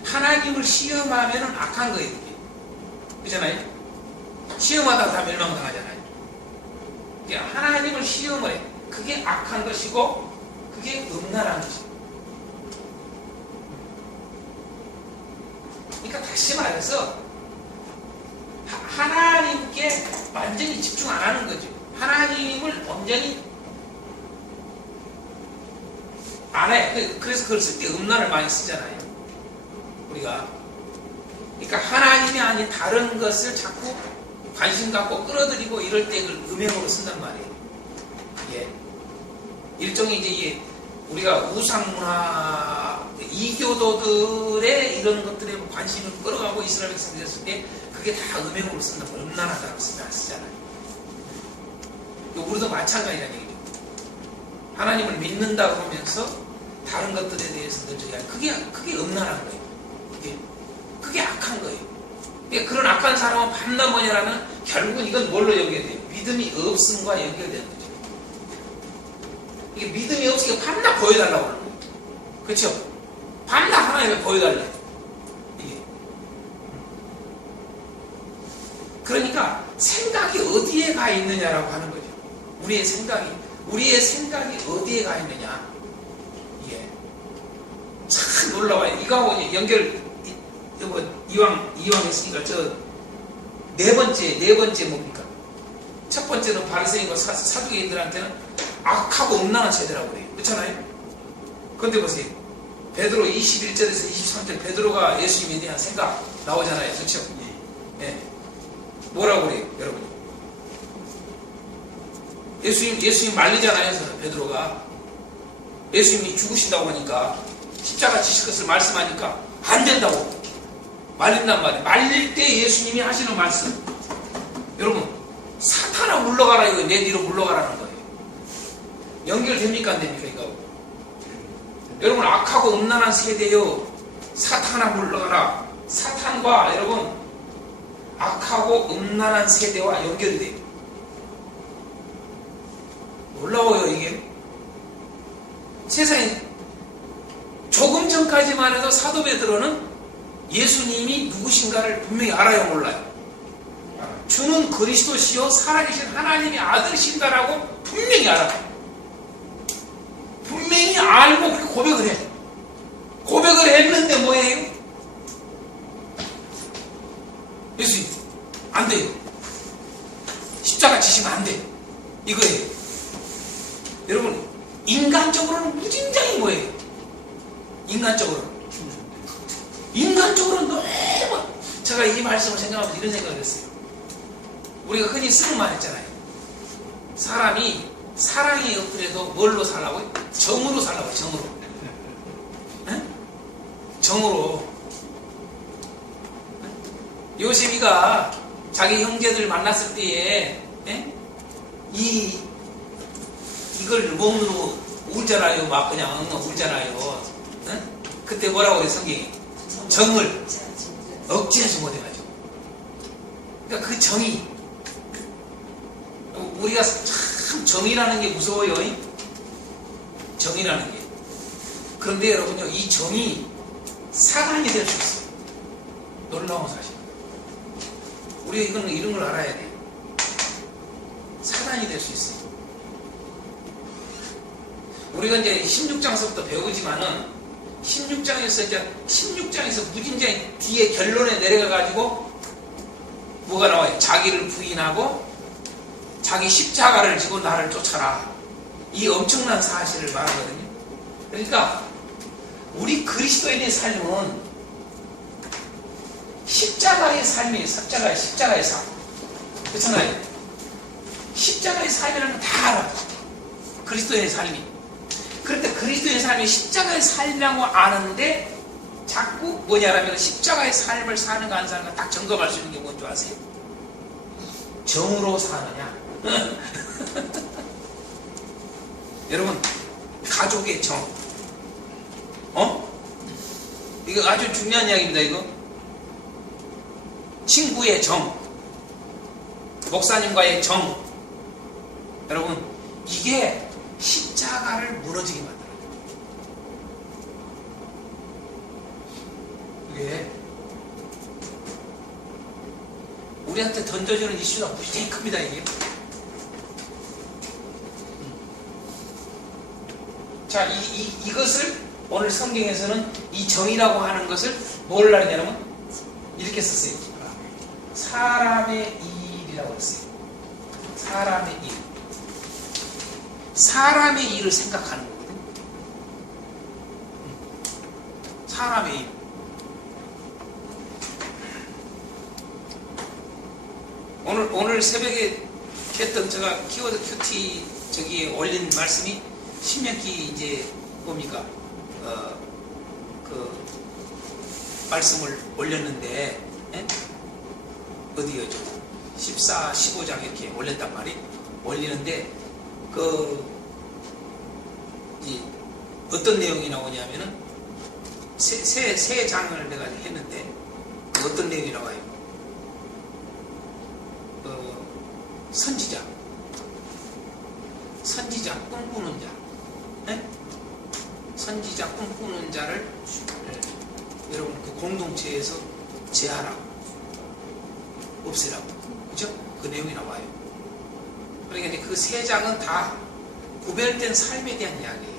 하나님을 시험하면은 악한 거예요. 그렇잖아요? 시험하다가 다 멸망당하잖아요. 하나님을 시험을 해. 그게 악한 것이고 그게 음란한 것이고. 그러니까 다시 말해서 하나님께 완전히 집중 안 하는 거죠. 하나님을 완전히 안 해. 그래서 그걸 쓸 때 음란을 많이 쓰잖아요. 우리가. 그러니까 하나님이 아닌 다른 것을 자꾸 관심 갖고 끌어들이고 이럴 때 그걸 음행으로 쓴단 말이에요. 예. 일종의 이제 우리가 우상문화 이교도들의 이런 것들에 관심을 끌어가고 이스라엘 백성들이 했을 때 그게 다 음행으로 쓴단 말이에요. 음란하다고 쓰잖아요. 우리도 마찬가지라는 얘기죠. 하나님을 믿는다고 하면서 다른 것들에 대해서도 그게 음란한 거예요. 그게 악한 거예요. 그런 악한 사람은 밤낮 뭐냐라면 결국은 이건 뭘로 연결돼요? 믿음이 없음과 연결되는 거죠. 이게 믿음이 없으니까 밤낮 보여달라고 하는 거예요. 그렇죠? 밤낮 하나님을 보여달래. 이게. 그러니까 생각이 어디에 가 있느냐라고 하는 거죠. 우리의 생각이 어디에 가 있느냐. 이게 참 놀라워요. 이거하고 이왕 했으니까 네 번째 뭡니까? 첫 번째는 바리새인과 사두개인들한테는 악하고 음란한 세대라고 그래요. 그렇잖아요? 그런데 보세요. 베드로 21절에서 23절 베드로가 예수님에 대한 생각 나오잖아요. 그렇죠? 네. 뭐라고 그래요, 여러분? 예수님 말리잖아요, 베드로가. 예수님이 죽으신다고 하니까, 십자가 지실 것을 말씀하니까, 안 된다고. 말린단 말이에요. 말릴 때 예수님이 하시는 말씀. 여러분, 사탄아 물러가라, 이거 내 뒤로 물러가라는 거예요. 연결됩니까, 안 됩니까, 이거? 여러분, 악하고 음란한 세대요. 사탄아 물러가라. 사탄과 여러분, 악하고 음란한 세대와 연결이 돼요. 놀라워요, 이게. 세상에 조금 전까지만 해도 사도 베드로는 예수님이 누구신가를 분명히 알아요, 몰라요? 주는 그리스도시요 살아계신 하나님의 아들이신다라고 분명히 알아요. 분명히 알고 그렇게 고백을 해. 고백을 했는데 뭐예요? 예수님 안 돼요. 십자가 지시면 안 돼. 이거예요. 여러분, 인간적으로는 무진장인 거예요. 인간적으로는 너무, 제가 이 말씀을 생각하면서 이런 생각을 했어요. 우리가 흔히 쓰는 말 했잖아요. 사람이 사랑이 없더라도 뭘로 살라고요? 정으로 살라고요. 정으로. 에? 정으로. 요셉이가 자기 형제들 만났을 때에 이걸 몸으로 울잖아요. 막 그냥 울잖아요. 에? 그때 뭐라고 해요, 성경이? 정을 억제하지 못해가지고. 그러니까 그 정이, 우리가 참 정이라는 게 무서워요. 정이라는 게. 그런데 여러분요, 이 정이 사단이 될 수 있어요. 놀라운 사실. 우리가 이런 걸 알아야 돼요. 사단이 될 수 있어요. 우리가 이제 16장서부터 배우지만은 16장에서 무진장 뒤에 결론에 내려가가지고 뭐가 나와요? 자기를 부인하고 자기 십자가를 지고 나를 쫓아라. 이 엄청난 사실을 말하거든요. 그러니까 우리 그리스도인의 삶은 십자가의 삶이에요. 십자가의 삶. 그렇잖아요. 십자가의 삶이라는 건 다 알아. 그리스도의 삶이. 그런데 그리스도의 삶이 십자가의 삶이라고 아는데 자꾸 뭐냐라면 십자가의 삶을 사는가 안 사는가 딱 점검할 수 있는 게 뭔지 아세요? 정으로 사느냐? 여러분, 가족의 정. 이거 아주 중요한 이야기입니다, 이거. 친구의 정. 목사님과의 정. 여러분, 이게 십자가를 무너지게 만들어요. 이게 우리한테 던져주는 이슈가 무지하게 큽니다, 이게. 자, 이것을 오늘 성경에서는 이 정이라고 하는 것을 뭘 하느냐면 이렇게 썼어요. 사람의 일이라고 했어요. 사람의 일. 사람의 일을 생각하는 거거든요. 사람의 일. 오늘 새벽에 했던 제가 키워드 큐티 저기에 올린 말씀이 신명기 이제 뭡니까? 그 말씀을 올렸는데 어디요? 14, 15장 이렇게 올렸단 말이 올리는데 어떤 내용이 나오냐면은 세 장을 내가 했는데 어떤 내용이 나와요? 선지자 꿈꾸는 자, 선지자 꿈꾸는 자를 여러분 그 공동체에서 제하라고 없애라고, 그죠? 그 내용이 나와요. 그러니까 그 세 장은 다 구별된 삶에 대한 이야기예요.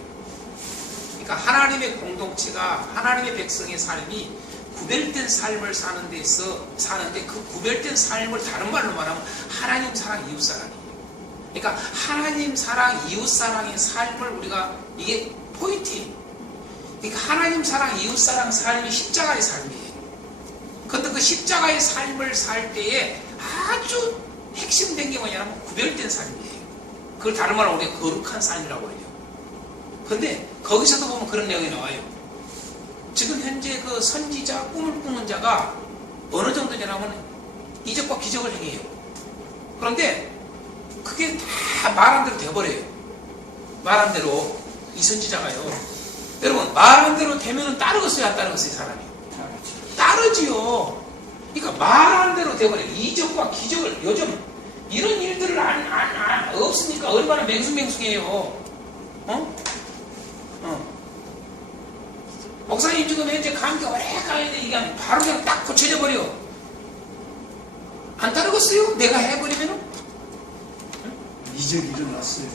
그러니까 하나님의 공동체가 하나님의 백성의 삶이 구별된 삶을 사는데 그 구별된 삶을 다른 말로 말하면 하나님 사랑, 이웃 사랑이에요. 그러니까 하나님 사랑, 이웃 사랑의 삶을 우리가 이게 포인트예요. 그러니까 하나님 사랑, 이웃 사랑 삶이 십자가의 삶이에요. 그런데 그 십자가의 삶을 살 때에 아주 핵심된 게 뭐냐면 구별된 삶이에요. 그걸 다른 말로 우리가 거룩한 산이라고 해요. 근데 거기서도 보면 그런 내용이 나와요. 지금 현재 그 선지자, 꿈을 꾸는 자가 어느 정도냐면 이적과 기적을 행해요. 그런데 그게 다 말한 대로 돼버려요. 말한 대로 이 선지자가요. 여러분 말한 대로 되면은 따르겠어요, 안 따르겠어요, 사람이? 따르지요. 그러니까 말한 대로 돼버려요. 이적과 기적을 요즘 이런 일들을 없으니까 얼마나 맹숭맹숭해요. 목사님 지금 현재 감기 오래 가야 돼. 이게 바로 그냥 딱 고쳐져 버려. 안 따르겠어요? 내가 해버리면은? 이적이 일어났어요.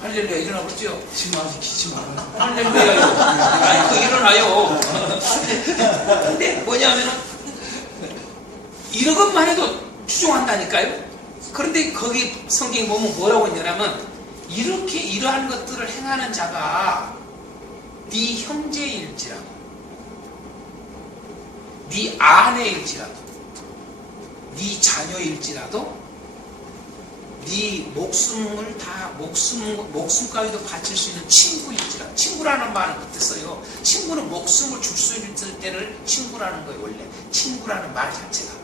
할렐루야, 일어나보죠. 지금 아직 기지 말아요. 할렐루야요. 아니, 그 일어나요. 근데 뭐냐면은, 이런 것만 해도 추종한다니까요? 그런데 거기 성경에 보면 뭐라고 했냐면, 이렇게 이러한 것들을 행하는 자가 네 형제일지라도, 네 아내일지라도, 네 자녀일지라도, 네 목숨을 다 목숨까지도 바칠 수 있는 친구일지라도. 친구라는 말은 그때 써요. 친구는 목숨을 줄 수 있을 때를 친구라는 거예요. 원래 친구라는 말 자체가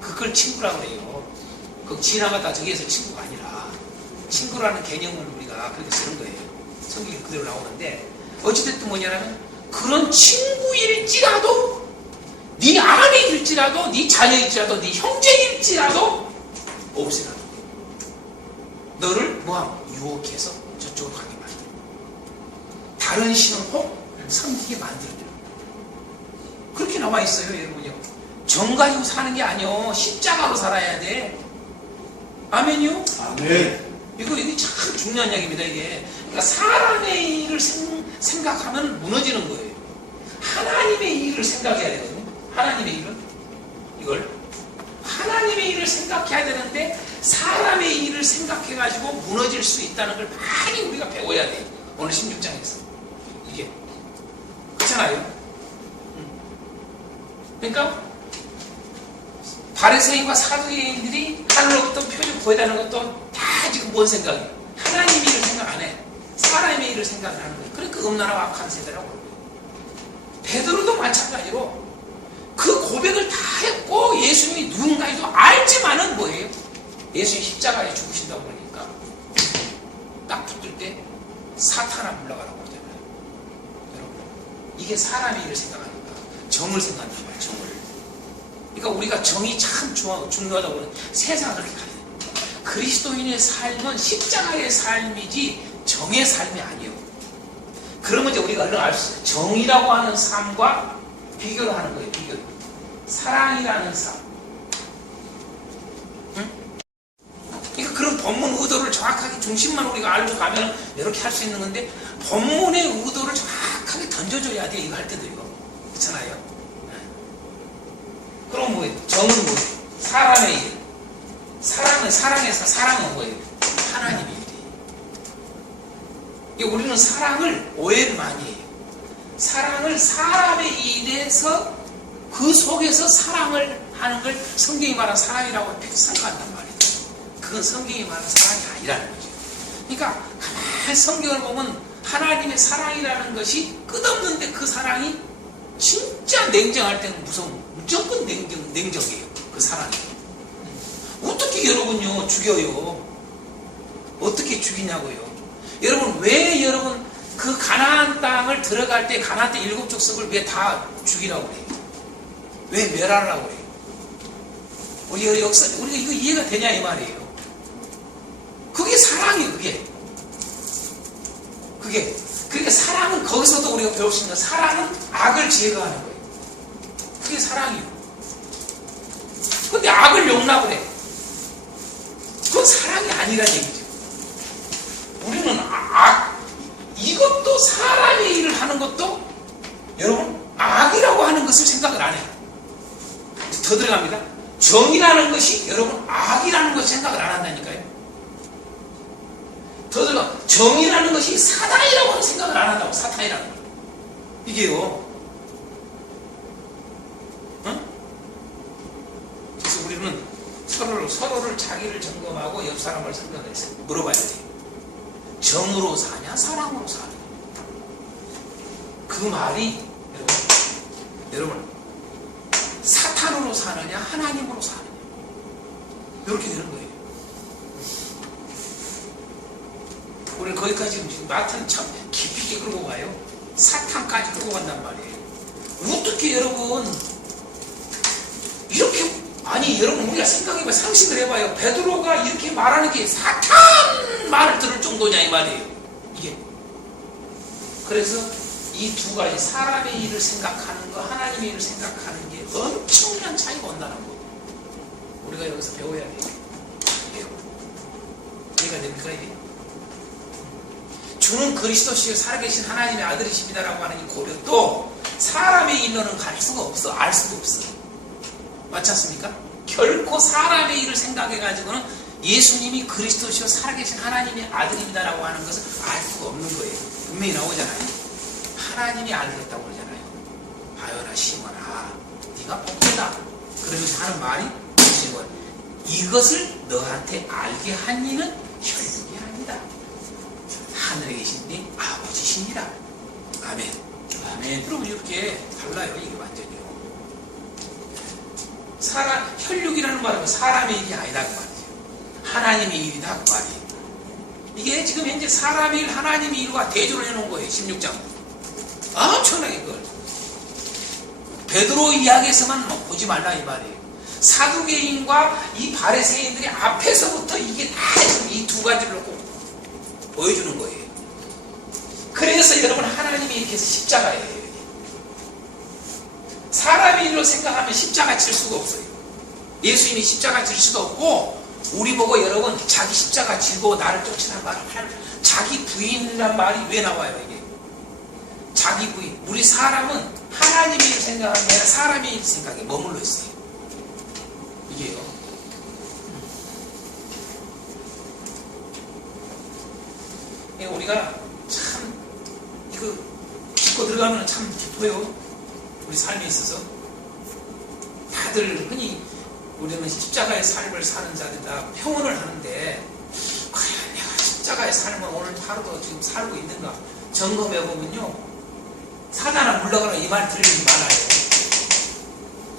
그걸 친구라고 해요. 그 지나가다 저기에서 친구가 아니라 친구라는 개념을 우리가 그렇게 쓰는 거예요. 성경이 그대로 나오는데 어찌됐든 뭐냐면 그런 친구일지라도, 네 아내일지라도, 네 자녀일지라도, 네 형제일지라도 없애라. 너를 유혹해서 저쪽으로 가게 만들어. 다른 신을 혹 섬기게 만들어. 그렇게 나와 있어요, 여러분요. 정가지고 사는 게 아니요, 십자가로 살아야 돼. 아멘요? 아멘. 이게 참 중요한 이야기입니다, 이게. 그러니까 사람의 일을 생각하면 무너지는 거예요. 하나님의 일을 생각해야 되거든요. 하나님의 일은. 이걸. 하나님의 일을 생각해야 되는데 사람의 일을 생각해가지고 무너질 수 있다는 걸 많이 우리가 배워야 돼요. 오늘 16장에서. 이게. 그렇잖아요? 그러니까 바리새인과 사두개인들이 하늘로부터 표적 보여다는 것도 다 지금 뭔 생각이에요? 하나님의 일을 생각 안 해. 사람의 일을 생각을 하는 거예요. 그러니까 음란하고 악한 세대라고 그래요. 베드로도 마찬가지로 그 고백을 다 했고 예수님이 누군가에도 알지만은 뭐예요? 예수님이 십자가에 죽으신다고 그러니까 딱 붙을 때 사탄아 물러가라고 그러잖아요. 여러분, 이게 사람의 일을 생각하는 거야. 정을 생각하는 거야, 정을. 그러니까 우리가 정이 참 중요하다고 하는 세상을 그렇게 가야 돼요. 그리스도인의 삶은 십자가의 삶이지 정의 삶이 아니에요. 그러면 이제 우리가 얼른 알 수 있어요. 정이라고 하는 삶과 비교를 하는 거예요, 비교를. 사랑이라는 삶. 응? 그러니까 그런 본문 의도를 정확하게 중심만 우리가 알고 가면 이렇게 할 수 있는 건데, 본문의 의도를 정확하게 던져줘야 돼, 이거 할 때도요. 그렇잖아요? 그럼 뭐예요? 정은 뭐예요? 사람의 일. 사랑은 뭐예요? 하나님의 일이에요. 우리는 사랑을 오해를 많이 해요. 사랑을 사람의 일에서 그 속에서 사랑을 하는 걸 성경이 말하는 사랑이라고 생각한단 말이에요. 그건 성경이 말하는 사랑이 아니라는 거죠. 그러니까 가만히 성경을 보면 하나님의 사랑이라는 것이 끝없는데 그 사랑이 진짜 냉정할 때는 무조건 냉정이에요. 그 사랑이. 어떻게 여러분요 죽여요? 어떻게 죽이냐고요? 여러분 왜 여러분 그 가나안 땅을 들어갈 때 가나안 땅 7족속을 왜 다 죽이라고 그래요? 왜 멸하라고 해요? 우리가 이거 이해가 되냐 이 말이에요. 그게 사랑이에요. 그게 그러니까 사랑은 거기서도 우리가 배울 수 있는 사랑은 악을 제거하는 거예요. 그게 사랑이에요. 근데 악을 용납을 해. 그건 사랑이 아니라는 얘기죠. 우리는 이것도 사람의 일을 하는 것도 여러분 악이라고 하는 것을 생각을 안 해요. 더 들어갑니다. 정이라는 것이 여러분 악이라는 것을 생각을 안 한다니까요. 더 들어가. 정이라는 것이 사단이라고 하는 생각을 안 한다고. 사탄이라는 거. 이게요. 응? 그래서 우리는 서로를 서로를 자기를 점검하고 옆 사람을 생각해서 물어봐야 돼요. 정으로 사냐 사랑으로 사냐? 그 말이 여러분 사탄으로 사느냐 하나님으로 사느냐 이렇게 되는 거예요. 우리 거기까지 지금 마태는 참 깊이 있게 끌고 가요. 사탄까지 끌고 간단 말이에요. 어떻게 여러분 이렇게 아니 여러분 우리가 생각해봐 상식을 해봐요. 베드로가 이렇게 말하는 게 사탄 말을 들을 정도냐 이 말이에요. 이게 그래서 이 두 가지 사람의 일을 생각하는 거 하나님의 일을 생각하는 게 엄청난 차이가 온다는 거 우리가 여기서 배워야 돼요. 이해가 됩니까 이게? 주는 그리스도시요 살아계신 하나님의 아들이십니다라고 하는 이 고백도 사람의 일로는 갈 수가 없어. 알 수가 없어. 맞지 않습니까? 결코 사람의 일을 생각해가지고는 예수님이 그리스도시요 살아계신 하나님의 아들입니다라고 하는 것을 알 수가 없는 거예요. 분명히 나오잖아요. 하나님이 알겠다고 그러잖아요. 하여나 시몬아 네가 복되다. 그러면서 하는 말이 시몬 이것을 너한테 알게 한 이는 혈육이 아니다. 하늘에 계신 네 아버지시니라. 아멘. 아멘. 여러분 이렇게 달라요. 이게 완전히요. 혈육이라는 말은 사람의 일이 아니다 그 말이죠. 하나님의 일이다 그 말이에요. 이게 지금 현재 사람의 일, 하나님의 일과 대조를 해놓은 거예요. 16장. 엄청나게 그걸. 베드로 이야기에서만 보지 말라 이 말이에요. 사두개인과 이 바리새인들이 앞에서부터 이게 다 이 두 가지를 놓고 보여주는 거예요. 그래서 여러분 하나님이 이렇게 해서 십자가예요. 사람의 일로 생각하면 십자가 칠 수가 없어요. 예수님이 십자가 칠 수도 없고 우리 보고 여러분 자기 십자가 지고 나를 쫓으란 말을 자기 부인이란 말이 왜 나와요 이게? 자기 부인. 우리 사람은 하나님의 일을 생각하는 게 아니라 사람의 일 생각에 머물러 있어요. 이게요. 우리가 참 이거 짚고 들어가면 참 깊어요. 우리 삶에 있어서 다들 흔히 우리는 십자가의 삶을 사는 자들이다 평언을 하는데 과연 내가 십자가의 삶을 오늘 하루도 지금 살고 있는가 점검해보면요 사단아 물러가라 이 말 들을 일이 많아요.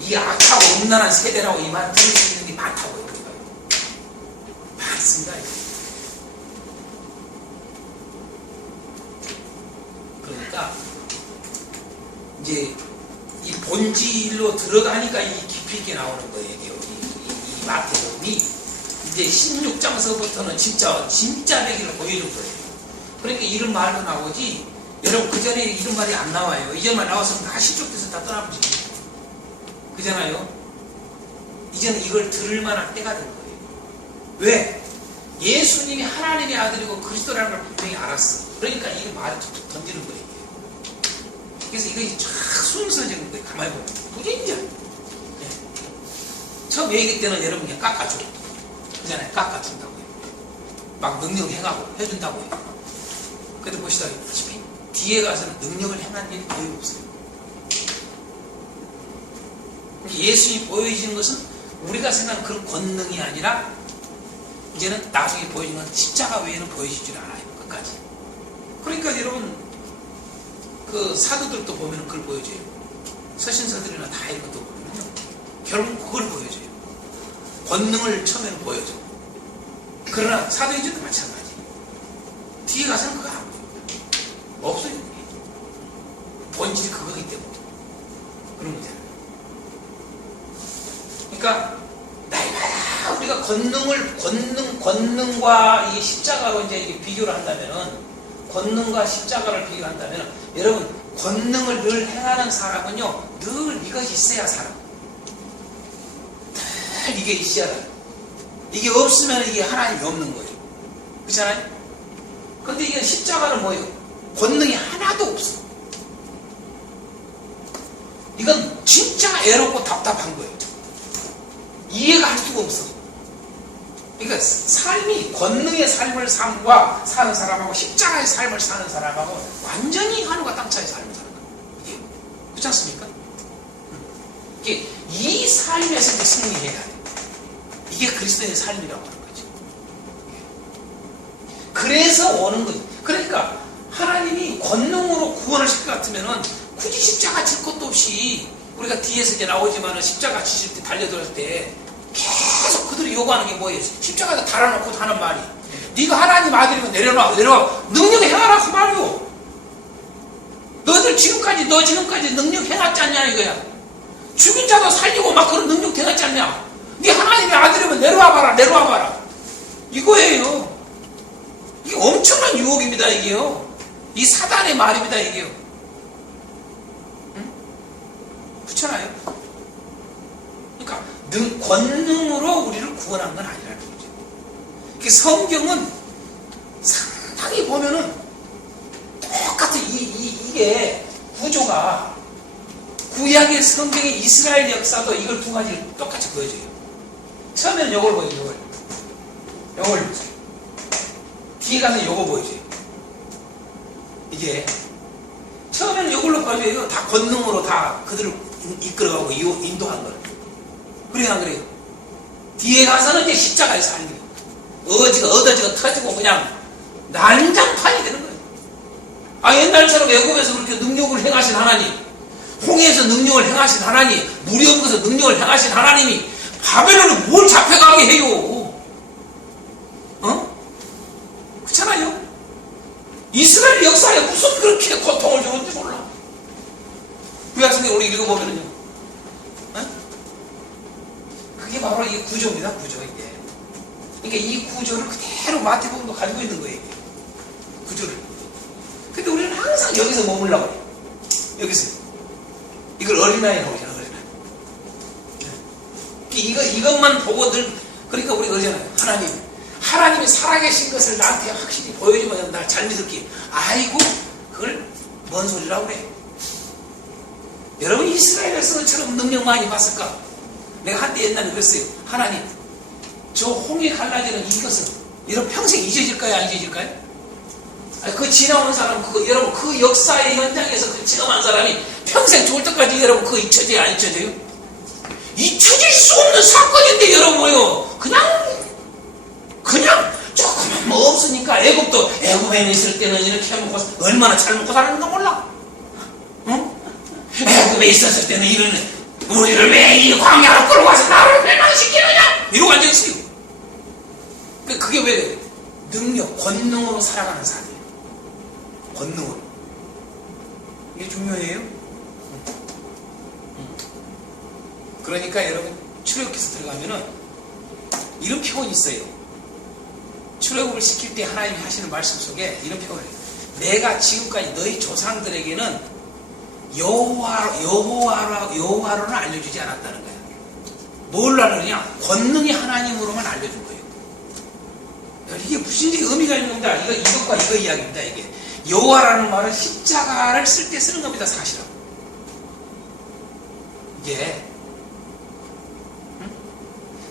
이 악하고 음란한 세대라고 이 말 들을 수 있는 게 많다고요. 많습니다. 그러니까 이제 이 본질로 들어가니까 이 깊이 있게 나오는 거예요. 이 마태복음이 이제 16장서부터는 진짜 되기를 보여준 거예요. 그러니까 이런 말도 나오지. 여러분 그 전에 이런 말이 안 나와요. 이전만 나왔으면 다 시족돼서 다 떠나보지. 그잖아요. 이제는 이걸 들을 만한 때가 된 거예요. 왜? 예수님이 하나님의 아들이고 그리스도라는 걸 분명히 알았어. 그러니까 이 말을 툭툭 던지는 거예요. 그래서 이것이 쫙 순서적인 거예요. 가만히 보면. 부진자. 네. 처음 얘기 때는 여러분 그냥 깎아줘. 그잖아요. 깎아준다고요. 막 능력 행하고 해준다고요. 그래도 보시다시피 뒤에 가서는 능력을 행한 일이 거의 없어요. 예수님이 보여지는 것은 우리가 생각하는 그런 권능이 아니라 이제는 나중에 보여지는 건 십자가 외에는 보여지질 않아요. 끝까지. 그러니까 여러분 그 사도들도 보면 그걸 보여줘요. 서신서들이나 다 이런 것도 보면요. 결국 그걸 보여줘요. 권능을 처음에는 보여줘. 그러나 사도행전도 마찬가지. 뒤에 가서는 그거 안 보여요. 없어요. 본질이 그거기 때문에. 그런 거잖아요. 그러니까 날마다 우리가 권능과 이 십자가로 이제 비교를 한다면은 권능과 십자가를 비교한다면 여러분 권능을 늘 행하는 사람은요 늘 이것이 있어야 살아. 늘 이게 있어야 돼. 이게 없으면 이게 하나님이 없는 거예요. 그렇잖아요? 근데 이게 십자가는 뭐예요? 권능이 하나도 없어. 이건 진짜 애롭고 답답한 거예요. 이해가 할 수가 없어. 그러니까 삶이 권능의 삶을 삶과 사는 사람하고 십자가의 삶을 사는 사람하고 완전히 하늘과 땅 차이 삶을 사는 거예요. 이게 그렇지 않습니까? 이게 이 삶에서 이제 승리해야 돼. 이게 그리스도의 삶이라고 하는 거죠. 그래서 오는 거죠. 그러니까 하나님이 권능으로 구원을 시킬 것 같으면은 굳이 십자가 질 것도 없이 우리가 뒤에서 이제 나오지만은 십자가 지실 때 달려들었을 때 계속 그들이 요구하는 게 뭐예요? 십자가에다 달아놓고 하는 말이 네가 하나님 아들이면 내려놔 능력 행하라 그 말이요. 너 지금까지 능력 행하지 않냐 이거야. 죽인 자도 살리고 막 그런 능력 행하지 않냐. 네 하나님의 아들이면 내려와봐라 이거예요. 이게 엄청난 유혹입니다 이게요. 이 사단의 말입니다 이게요. 응? 그렇잖아요. 그러니까 권능으로 우리를 구원한 건 아니라는 거죠. 성경은 상당히 보면은 똑같은 이게 구조가 구약의 성경의 이스라엘 역사도 이걸 두 가지를 똑같이 보여줘요. 처음에는 이걸 보여줘요. 이걸 뒤에 가서 이거 보여줘요. 이게 처음에는 이걸로 보여줘요. 다 권능으로 다 그들을 이끌어가고 인도한 거예요. 그래요 안 그래요? 뒤에 가서는 이제 십자가에서 하는 거예요. 얻어지가 터지고 그냥 난장판이 되는 거예요. 옛날처럼 애굽에서 그렇게 능력을 행하신 하나님, 홍해에서 능력을 행하신 하나님, 물이 없어서 능력을 행하신 하나님이 바벨론을 뭘 잡혀가게 해요? 그렇잖아요? 이스라엘 역사에 무슨 그렇게 고통을 주는지 몰라. 구약성경 우리 읽어보면요. 그게 바로 이 구조입니다, 구조, 이게. 그러니까 이 구조를 그대로 마태복음도 가지고 있는 거예요, 이게. 구조를. 근데 우리는 항상 여기서 머물라고 해요. 여기서. 이걸 어린아이라고 하잖아요, 어린아이. 이것만 보고 그러니까 우리가 그러잖아요. 하나님이 살아계신 것을 나한테 확실히 보여주면 나 잘 믿을게. 아이고, 그걸 뭔 소리라고 그래. 여러분, 이스라엘에서처럼 능력 많이 봤을까? 내가 한때 옛날에 그랬어요. 하나님, 저 홍해 갈라지는 이것은 여러분 평생 잊어질까요? 안 잊어질까요? 그 지나온 사람, 여러분 그 역사의 현장에서 그 체험한 사람이 평생 죽을 때까지 여러분 그거 잊혀져요? 안 잊혀져요? 잊혀질 수 없는 사건인데 여러분 뭐요? 그냥 조금만 뭐 없으니까 애굽에 있을 때는 이렇게 해먹고 얼마나 잘 먹고 살았는가 몰라. 응? 애굽에 있었을 때는 이런 우리를 왜 이 광야로 끌고 와서 나를 멸망시키느냐? 이러고 앉아있어요. 그게 왜 권능으로 살아가는 삶이에요. 권능으로. 이게 중요해요. 그러니까 여러분 출애굽기서 들어가면은 이런 표현이 있어요. 출애굽을 시킬 때 하나님이 하시는 말씀 속에 이런 표현을 해요. 내가 지금까지 너희 조상들에게는 여호와로는 알려주지 않았다는 거예요. 뭘 알려주냐? 권능의 하나님으로만 알려준 거예요. 이게 무슨 의미가 있는 겁니다. 이것과 이거 이야기입니다. 이게 여호와라는 말은 십자가를 쓸 때 쓰는 겁니다. 사실은 이게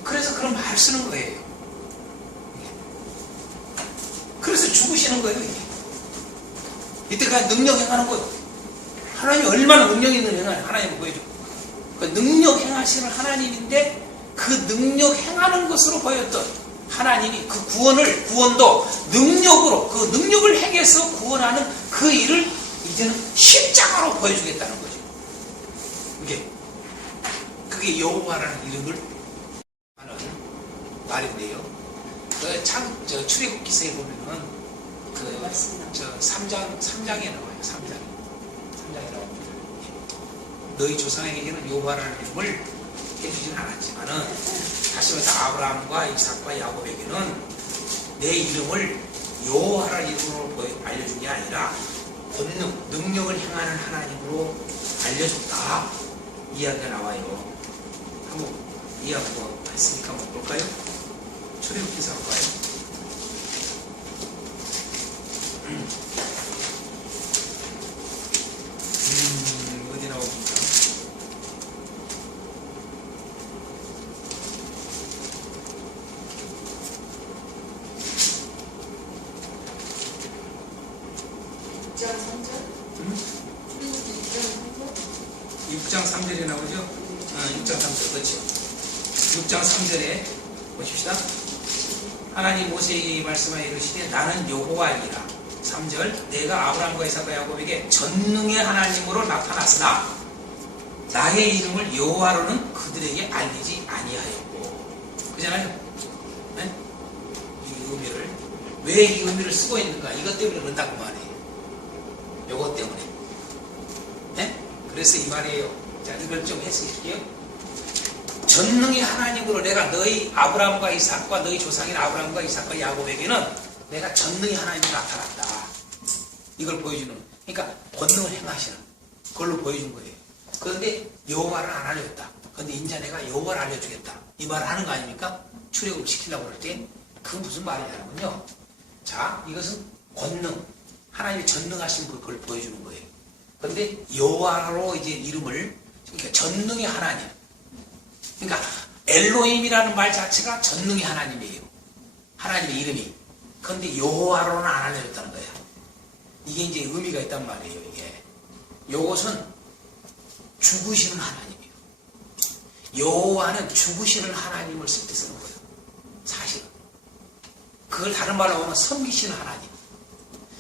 그래서 그런 말을 쓰는 거예요. 그래서 죽으시는 거예요. 이때까지 능력 행하는 거예요. 하나님이 얼마나 능력 있는 행하냐 하나님을 보여줘. 그 능력 행하시는 하나님인데 그 능력 행하는 것으로 보였던 하나님이 그 구원도 능력으로 그 능력을 행해서 구원하는 그 일을 이제는 십자가로 보여주겠다는 거죠. 그게 여호와라는 이름을 하는 말인데요. 출애굽기서에 보면은 3장에 나와요. 3장에 나옵니다. 너희 조상에게는 여호와라는 이름을 해주지는 않았지만은 다시 말해서 아브라함과 이삭과 야곱에게는 내 이름을 여호와라는 이름으로 알려준 게 아니라 능력을 행하는 하나님으로 알려줬다. 이야기가 나와요. 한번 이야기 했으니까 한번 볼까요? 출애굽기서 볼까요? 어디 나옵니까? 장 3절? 6장 3절에 나오죠? 6장 3절, 그렇죠. 6장 3절에 보십시다. 하나님 모세에게 말씀하여 이르시되 나는 여호와이라. 3절 내가 아브라함과 이삭과 야곱에게 전능의 하나님으로 나타났으나 나의 이름을 여호와로는 그들에게 알리지 아니하였고. 그잖아요. 네? 이 의미를 왜 이 의미를 쓰고 있는가? 이것 때문에 그런다고 말이에요. 요것 때문에. 네? 그래서 이 말이에요. 자, 이걸 좀 해석해줄게요. 전능의 하나님으로 내가 너희 아브라함과 이삭과 너희 조상인 아브라함과 이삭과 야곱에게는 내가 전능의 하나님으로 나타났다. 이걸 보여주는, 그러니까 권능을 행하시는 그걸로 보여준 거예요. 그런데 여호와를 안 알려줬다. 그런데 이제 내가 여호와를 알려주겠다. 이 말을 하는 거 아닙니까? 출애굽을 시키려고 그럴 때 그건 무슨 말이냐면요. 자, 이것은 권능, 하나님의 전능하신 그걸 보여주는 거예요. 그런데 여호와로 이제 이름을, 그러니까 전능의 하나님. 그러니까 엘로힘이라는 말 자체가 전능의 하나님이에요. 하나님의 이름이. 그런데 여호와로는 안 알려졌다는 거야. 이게 이제 의미가 있단 말이에요. 이게 요것은 죽으시는 하나님이에요. 여호와는 죽으시는 하나님을 쓸 때 쓰는 거예요. 사실은 그걸 다른 말로 하면 섬기시는 하나님.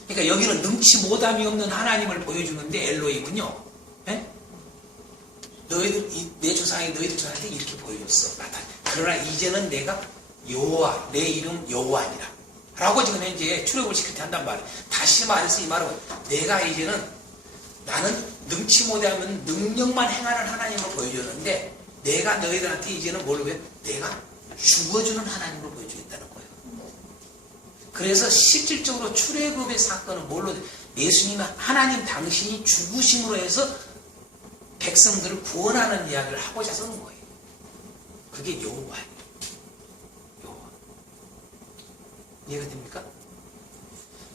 그러니까 여기는 능치 못함이 없는 하나님을 보여주는데 엘로힘은요, 예? 너희들, 내 조상이 너희들 조상한테 이렇게 보여줬어. 나타나. 그러나 이제는 내가 여호와, 내 이름 여호와니라 라고 지금 현재 출애굽을 시킬 때 한단 말이에요. 다시 말해서 이 말은 내가 이제는, 나는 능치 못하면 능력만 행하는 하나님을 보여줬는데 내가 너희들한테 이제는 뭘로 해? 내가 죽어주는 하나님으로 보여주겠다는 거예요. 그래서 실질적으로 출애굽의 사건은 뭘로, 예수님 하나님 당신이 죽으심으로 해서 백성들을 구원하는 이야기를 하고자 쓰는 거예요. 그게 여호와예요. 여호와. 이해가 됩니까?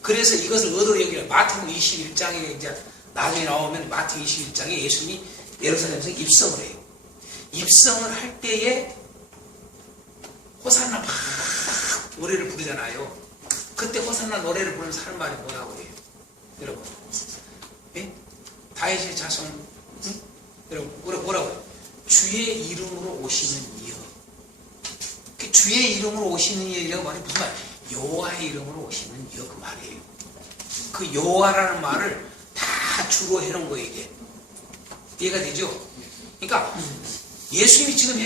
그래서 이것을 의도로 여기는 마태복음 21장에 이제 나중에 나오면 마태복음 21장에 예수님이 예루살렘에서 입성을 해요. 입성을 할 때에 호산나 막 노래를 부르잖아요. 그때 호산나 노래를 부르는 사람 말이 뭐라고 해요? 여러분, 예? 다윗의 자손, 응? 여러분 뭐라고 해요? 주의 이름으로 오시는 이여. 그 주의 이름으로 오시는 이여라고 말이 무슨 말? 여호와의 이름으로 오시는 이여, 그 말이에요. 그 여호와라는 말을 다 주로 해놓은 거예요. 이게 이해가 되죠? 그러니까 예수님이 지금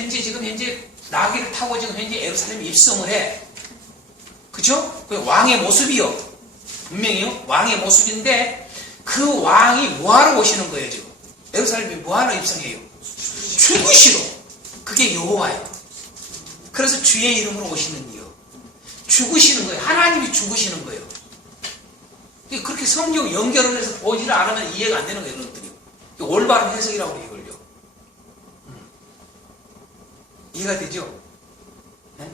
현재 나귀를 타고 지금 현재 예루살렘에 입성을 해. 그쵸? 그 왕의 모습이요. 분명히요. 왕의 모습인데 그 왕이 뭐하러 오시는 거예요, 지금? 예루살렘에 뭐하러 입성해요? 죽으시러. 그게 여호와예요. 그래서 주의 이름으로 오시는 이요. 죽으시는 거예요. 하나님이 죽으시는 거예요. 그렇게 성경 연결을 해서 보지를 않으면 이해가 안 되는 거예요, 여러분들이. 올바른 해석이라고 해요, 이걸요. 이해가 되죠? 네? 네.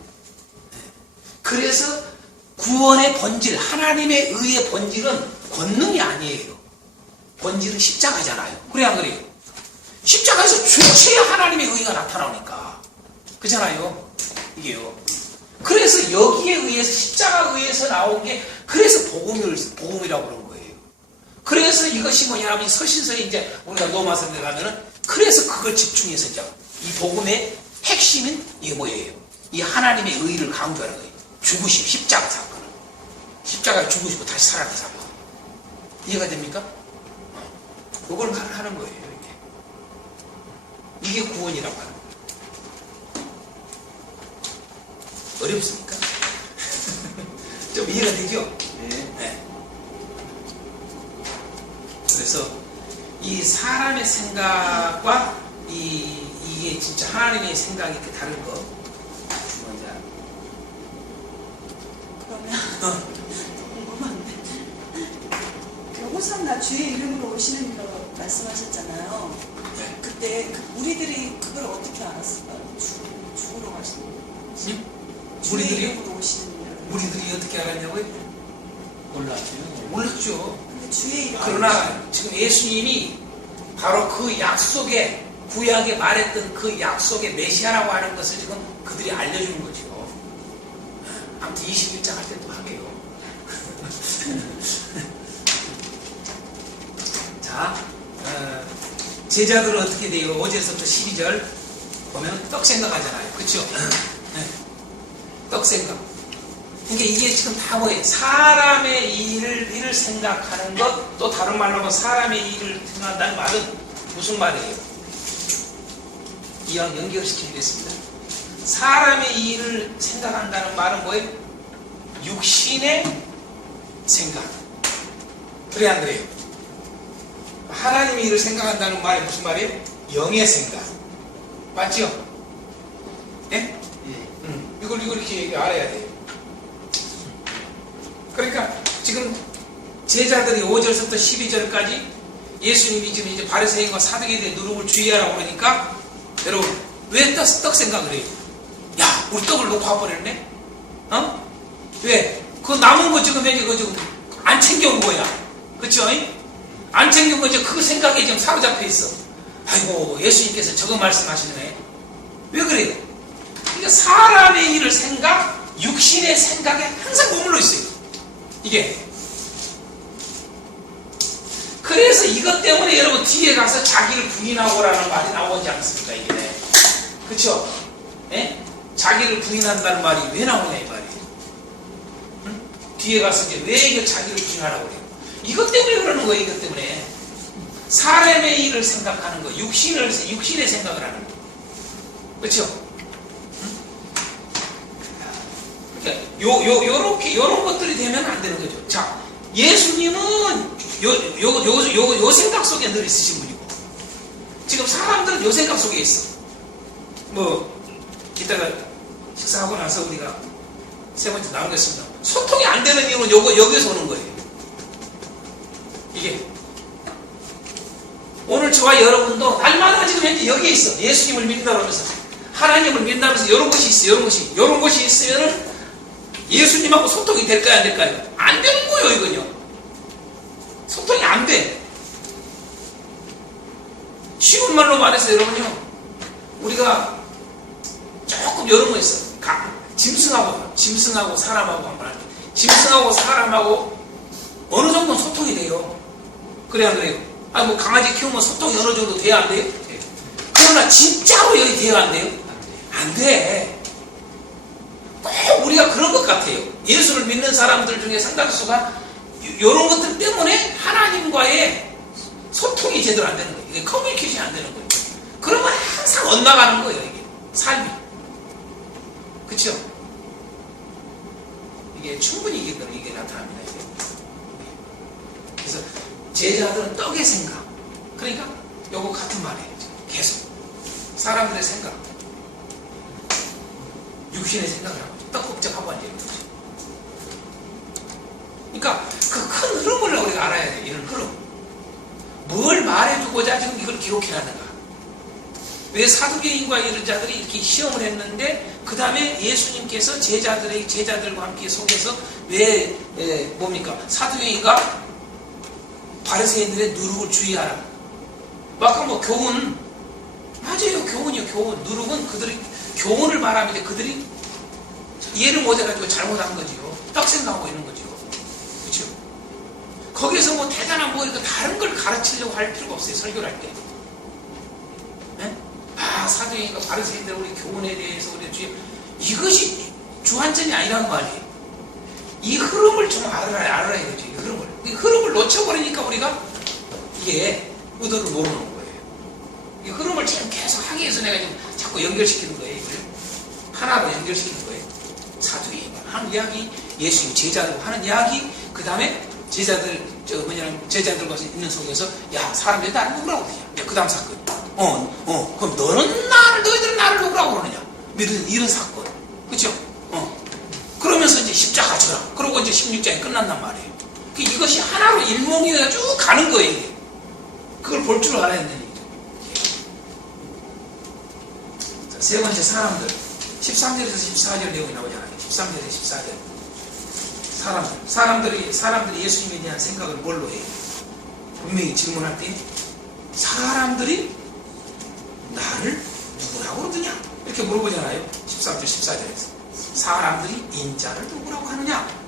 그래서 구원의 본질, 하나님의 의의 본질은 권능이 아니에요. 본질은 십자가잖아요. 그래 안 그래요? 십자가에서 죄치의 하나님의 의가 나타나니까. 그렇잖아요. 이게요. 그래서 여기에 의해서, 십자가에 의해서 나온 게, 그래서 복음이라고 그런 거예요. 그래서 이것이 뭐냐면 서신서에 이제 우리가 로마서에 가면은, 그래서 그걸 집중해서 이제 이 복음의 핵심은 이게 뭐예요? 이 하나님의 의를 강조하는 거예요. 죽으심, 십자가 사건을. 십자가에 죽으시고 다시 살아난 사건. 이해가 됩니까? 그걸 하는 거예요, 이렇게. 이게 구원이라고 하는 거예요. 어렵습니까? 좀 이해가 되죠? 네. 그래서 이 사람의 생각과 이게 진짜 하나님의 생각이 이렇게 다른 거. 뭔지 알아? 그러면 궁금한데 호산나 주의 이름으로 오시는 이라고 말씀하셨잖아요. 네. 그때 우리들이 그걸 어떻게 알았을까요? 죽으러 가시는 거. 응? 주의 우리들이? 이름으로 오시는 이라고. 우리들이 어떻게 알았냐고요? 몰랐죠. 근데 주의 이름. 그러나 지금 예수님이 바로 그 약속에, 구약에 말했던 그 약속의 메시아라고 하는 것을 지금 그들이 알려주는 거죠. 아무튼 21장 할 때 또 하게요. 자, 제자들은 어떻게 돼요? 5절에서부터 12절 보면 떡 생각하잖아요. 그렇죠? 떡생각. 그러니까 이게 지금 다 뭐예요? 사람의 일을 생각하는 것, 또 다른 말로 하면 사람의 일을 생각한다는 말은 무슨 말이에요? 이왕 연결시키겠습니다. 사람의 일을 생각한다는 말은 뭐예요? 육신의 생각. 그래 안 그래요? 하나님의 일을 생각한다는 말이 무슨 말이에요? 영의 생각. 맞죠? 예? 이걸 이렇게 알아야 돼요. 그러니까 지금 제자들이 5절부터 12절까지 예수님이 지금 이제 바리새인과 사두개에 대해 누룩을 주의하라고 그러니까 여러분 왜 떡 생각을 해요? 야, 우리 떡을 놓고 와버렸네? 어? 왜? 그 남은 거 지금 안 챙겨온 거야. 그쵸? 안 챙겨온 거 그 생각에 지금 사로잡혀 있어. 아이고, 예수님께서 저거 말씀하시네. 왜 그래요? 그러니까 사람의 일을 육신의 생각에 항상 머물러 있어요. 이게. 그래서 이것 때문에 여러분 뒤에 가서 자기를 부인하고라는 말이 나오지 않습니까? 이게. 그쵸? 예? 자기를 부인한다는 말이 왜 나오냐, 이 말이. 응? 뒤에 가서 이제 왜 이게 자기를 부인하라고 그래요? 이것 때문에 그러는 거예요, 이것 때문에. 사람의 일을 생각하는 거, 육신의 생각을 하는 거. 그쵸? 요런 것들이 되면 안 되는 거죠. 자, 예수님은 요 생각 속에 늘 있으신 분이고, 지금 사람들은 요 생각 속에 있어. 이따가 식사하고 나서 우리가 세 번째 나오겠습니다. 소통이 안 되는 이유는 여기서 오는 거예요. 이게. 오늘 저와 여러분도 날마다 지금 현재 여기에 있어. 예수님을 믿는다고 하면서, 하나님을 믿는다고 하면서 이런 것이 있어, 이런 것이 있으면은 예수님하고 소통이 될까요, 안 될까요? 안 되는 거예요, 이건요. 소통이 안 돼. 쉬운 말로 말해서 여러분요, 우리가 조금 이런 거 있어. 짐승하고 사람하고 한번 할게요. 짐승하고 사람하고 어느 정도는 소통이 돼요. 그래, 안 그래요? 강아지 키우면 소통이 어느 정도 돼야 안 돼요? 그러나 진짜로 여기 돼야 안 돼요? 안 돼. 우리가 그런 것 같아요. 예수를 믿는 사람들 중에 상당수가 이런 것들 때문에 하나님과의 소통이 제대로 안 되는 거예요. 이게 커뮤니케이션이 안 되는 거예요. 그러면 항상 엇나가는 거예요, 이게. 삶이. 그쵸? 이게 충분히 이게 나타납니다, 이게. 그래서 제자들은 떡의 생각. 그러니까 요거 같은 말이에요. 계속. 사람들의 생각. 육신의 생각을 하고 떡국적하고 앉아 있는 거죠. 그러니까 그 큰 흐름을 우리가 알아야 돼요. 이런 흐름. 뭘 말해두고자 지금 이걸 기록해놨는가? 왜 사두개인과 이런 자들이 이렇게 시험을 했는데 그 다음에 예수님께서 제자들과 함께 속에서 왜 사두개인과 바리새인들의 누룩을 주의하라. 아까 교훈 맞아요. 교훈이요. 교훈. 누룩은 그들이 교훈을 말하는데 그들이 이해를 못해가지고 잘못한 거지요. 떡 생각하고 있는 거지요. 그렇죠? 거기에서 대단한 이렇게 다른 걸 가르치려고 할 필요가 없어요. 설교를 할 때. 네? 사도행전과 바리새인들 우리 교훈에 대해서 우리 이것이 주안점이 아니라는 말이에요. 이 흐름을 좀 알아야 되죠. 이 흐름을 놓쳐버리니까 우리가 이게 의도를 모르는 거예요. 이 흐름을 지금 계속 하기 위해서 내가 지금 자꾸 연결시키는 거예요. 하나로 연결시키는 거예요. 사도행전 하는 이야기, 예수님 제자들과 하는 이야기, 그 다음에 제자들과 있는 속에서 사람들이 나를 누구라고 그러냐. 그 다음 사건. 그럼 너희들은 나를 누구라고 그러느냐. 이런 사건. 그쵸? 그러면서 이제 십자가 져라. 그러고 이제 16장이 끝난단 말이에요. 이것이 하나로 일몽이가 쭉 가는 거예요. 이게. 그걸 볼 줄 알아야 되는 얘기죠. 자, 세 번째 사람들. 13절에서 14절 내용이 나오잖아요. 13절에서 14절. 사람들이 예수님에 대한 생각을 뭘로 해요? 분명히 질문할 때 사람들이 나를 누구라고 그러느냐? 이렇게 물어보잖아요. 13절, 14절에서. 사람들이 인자를 누구라고 하느냐?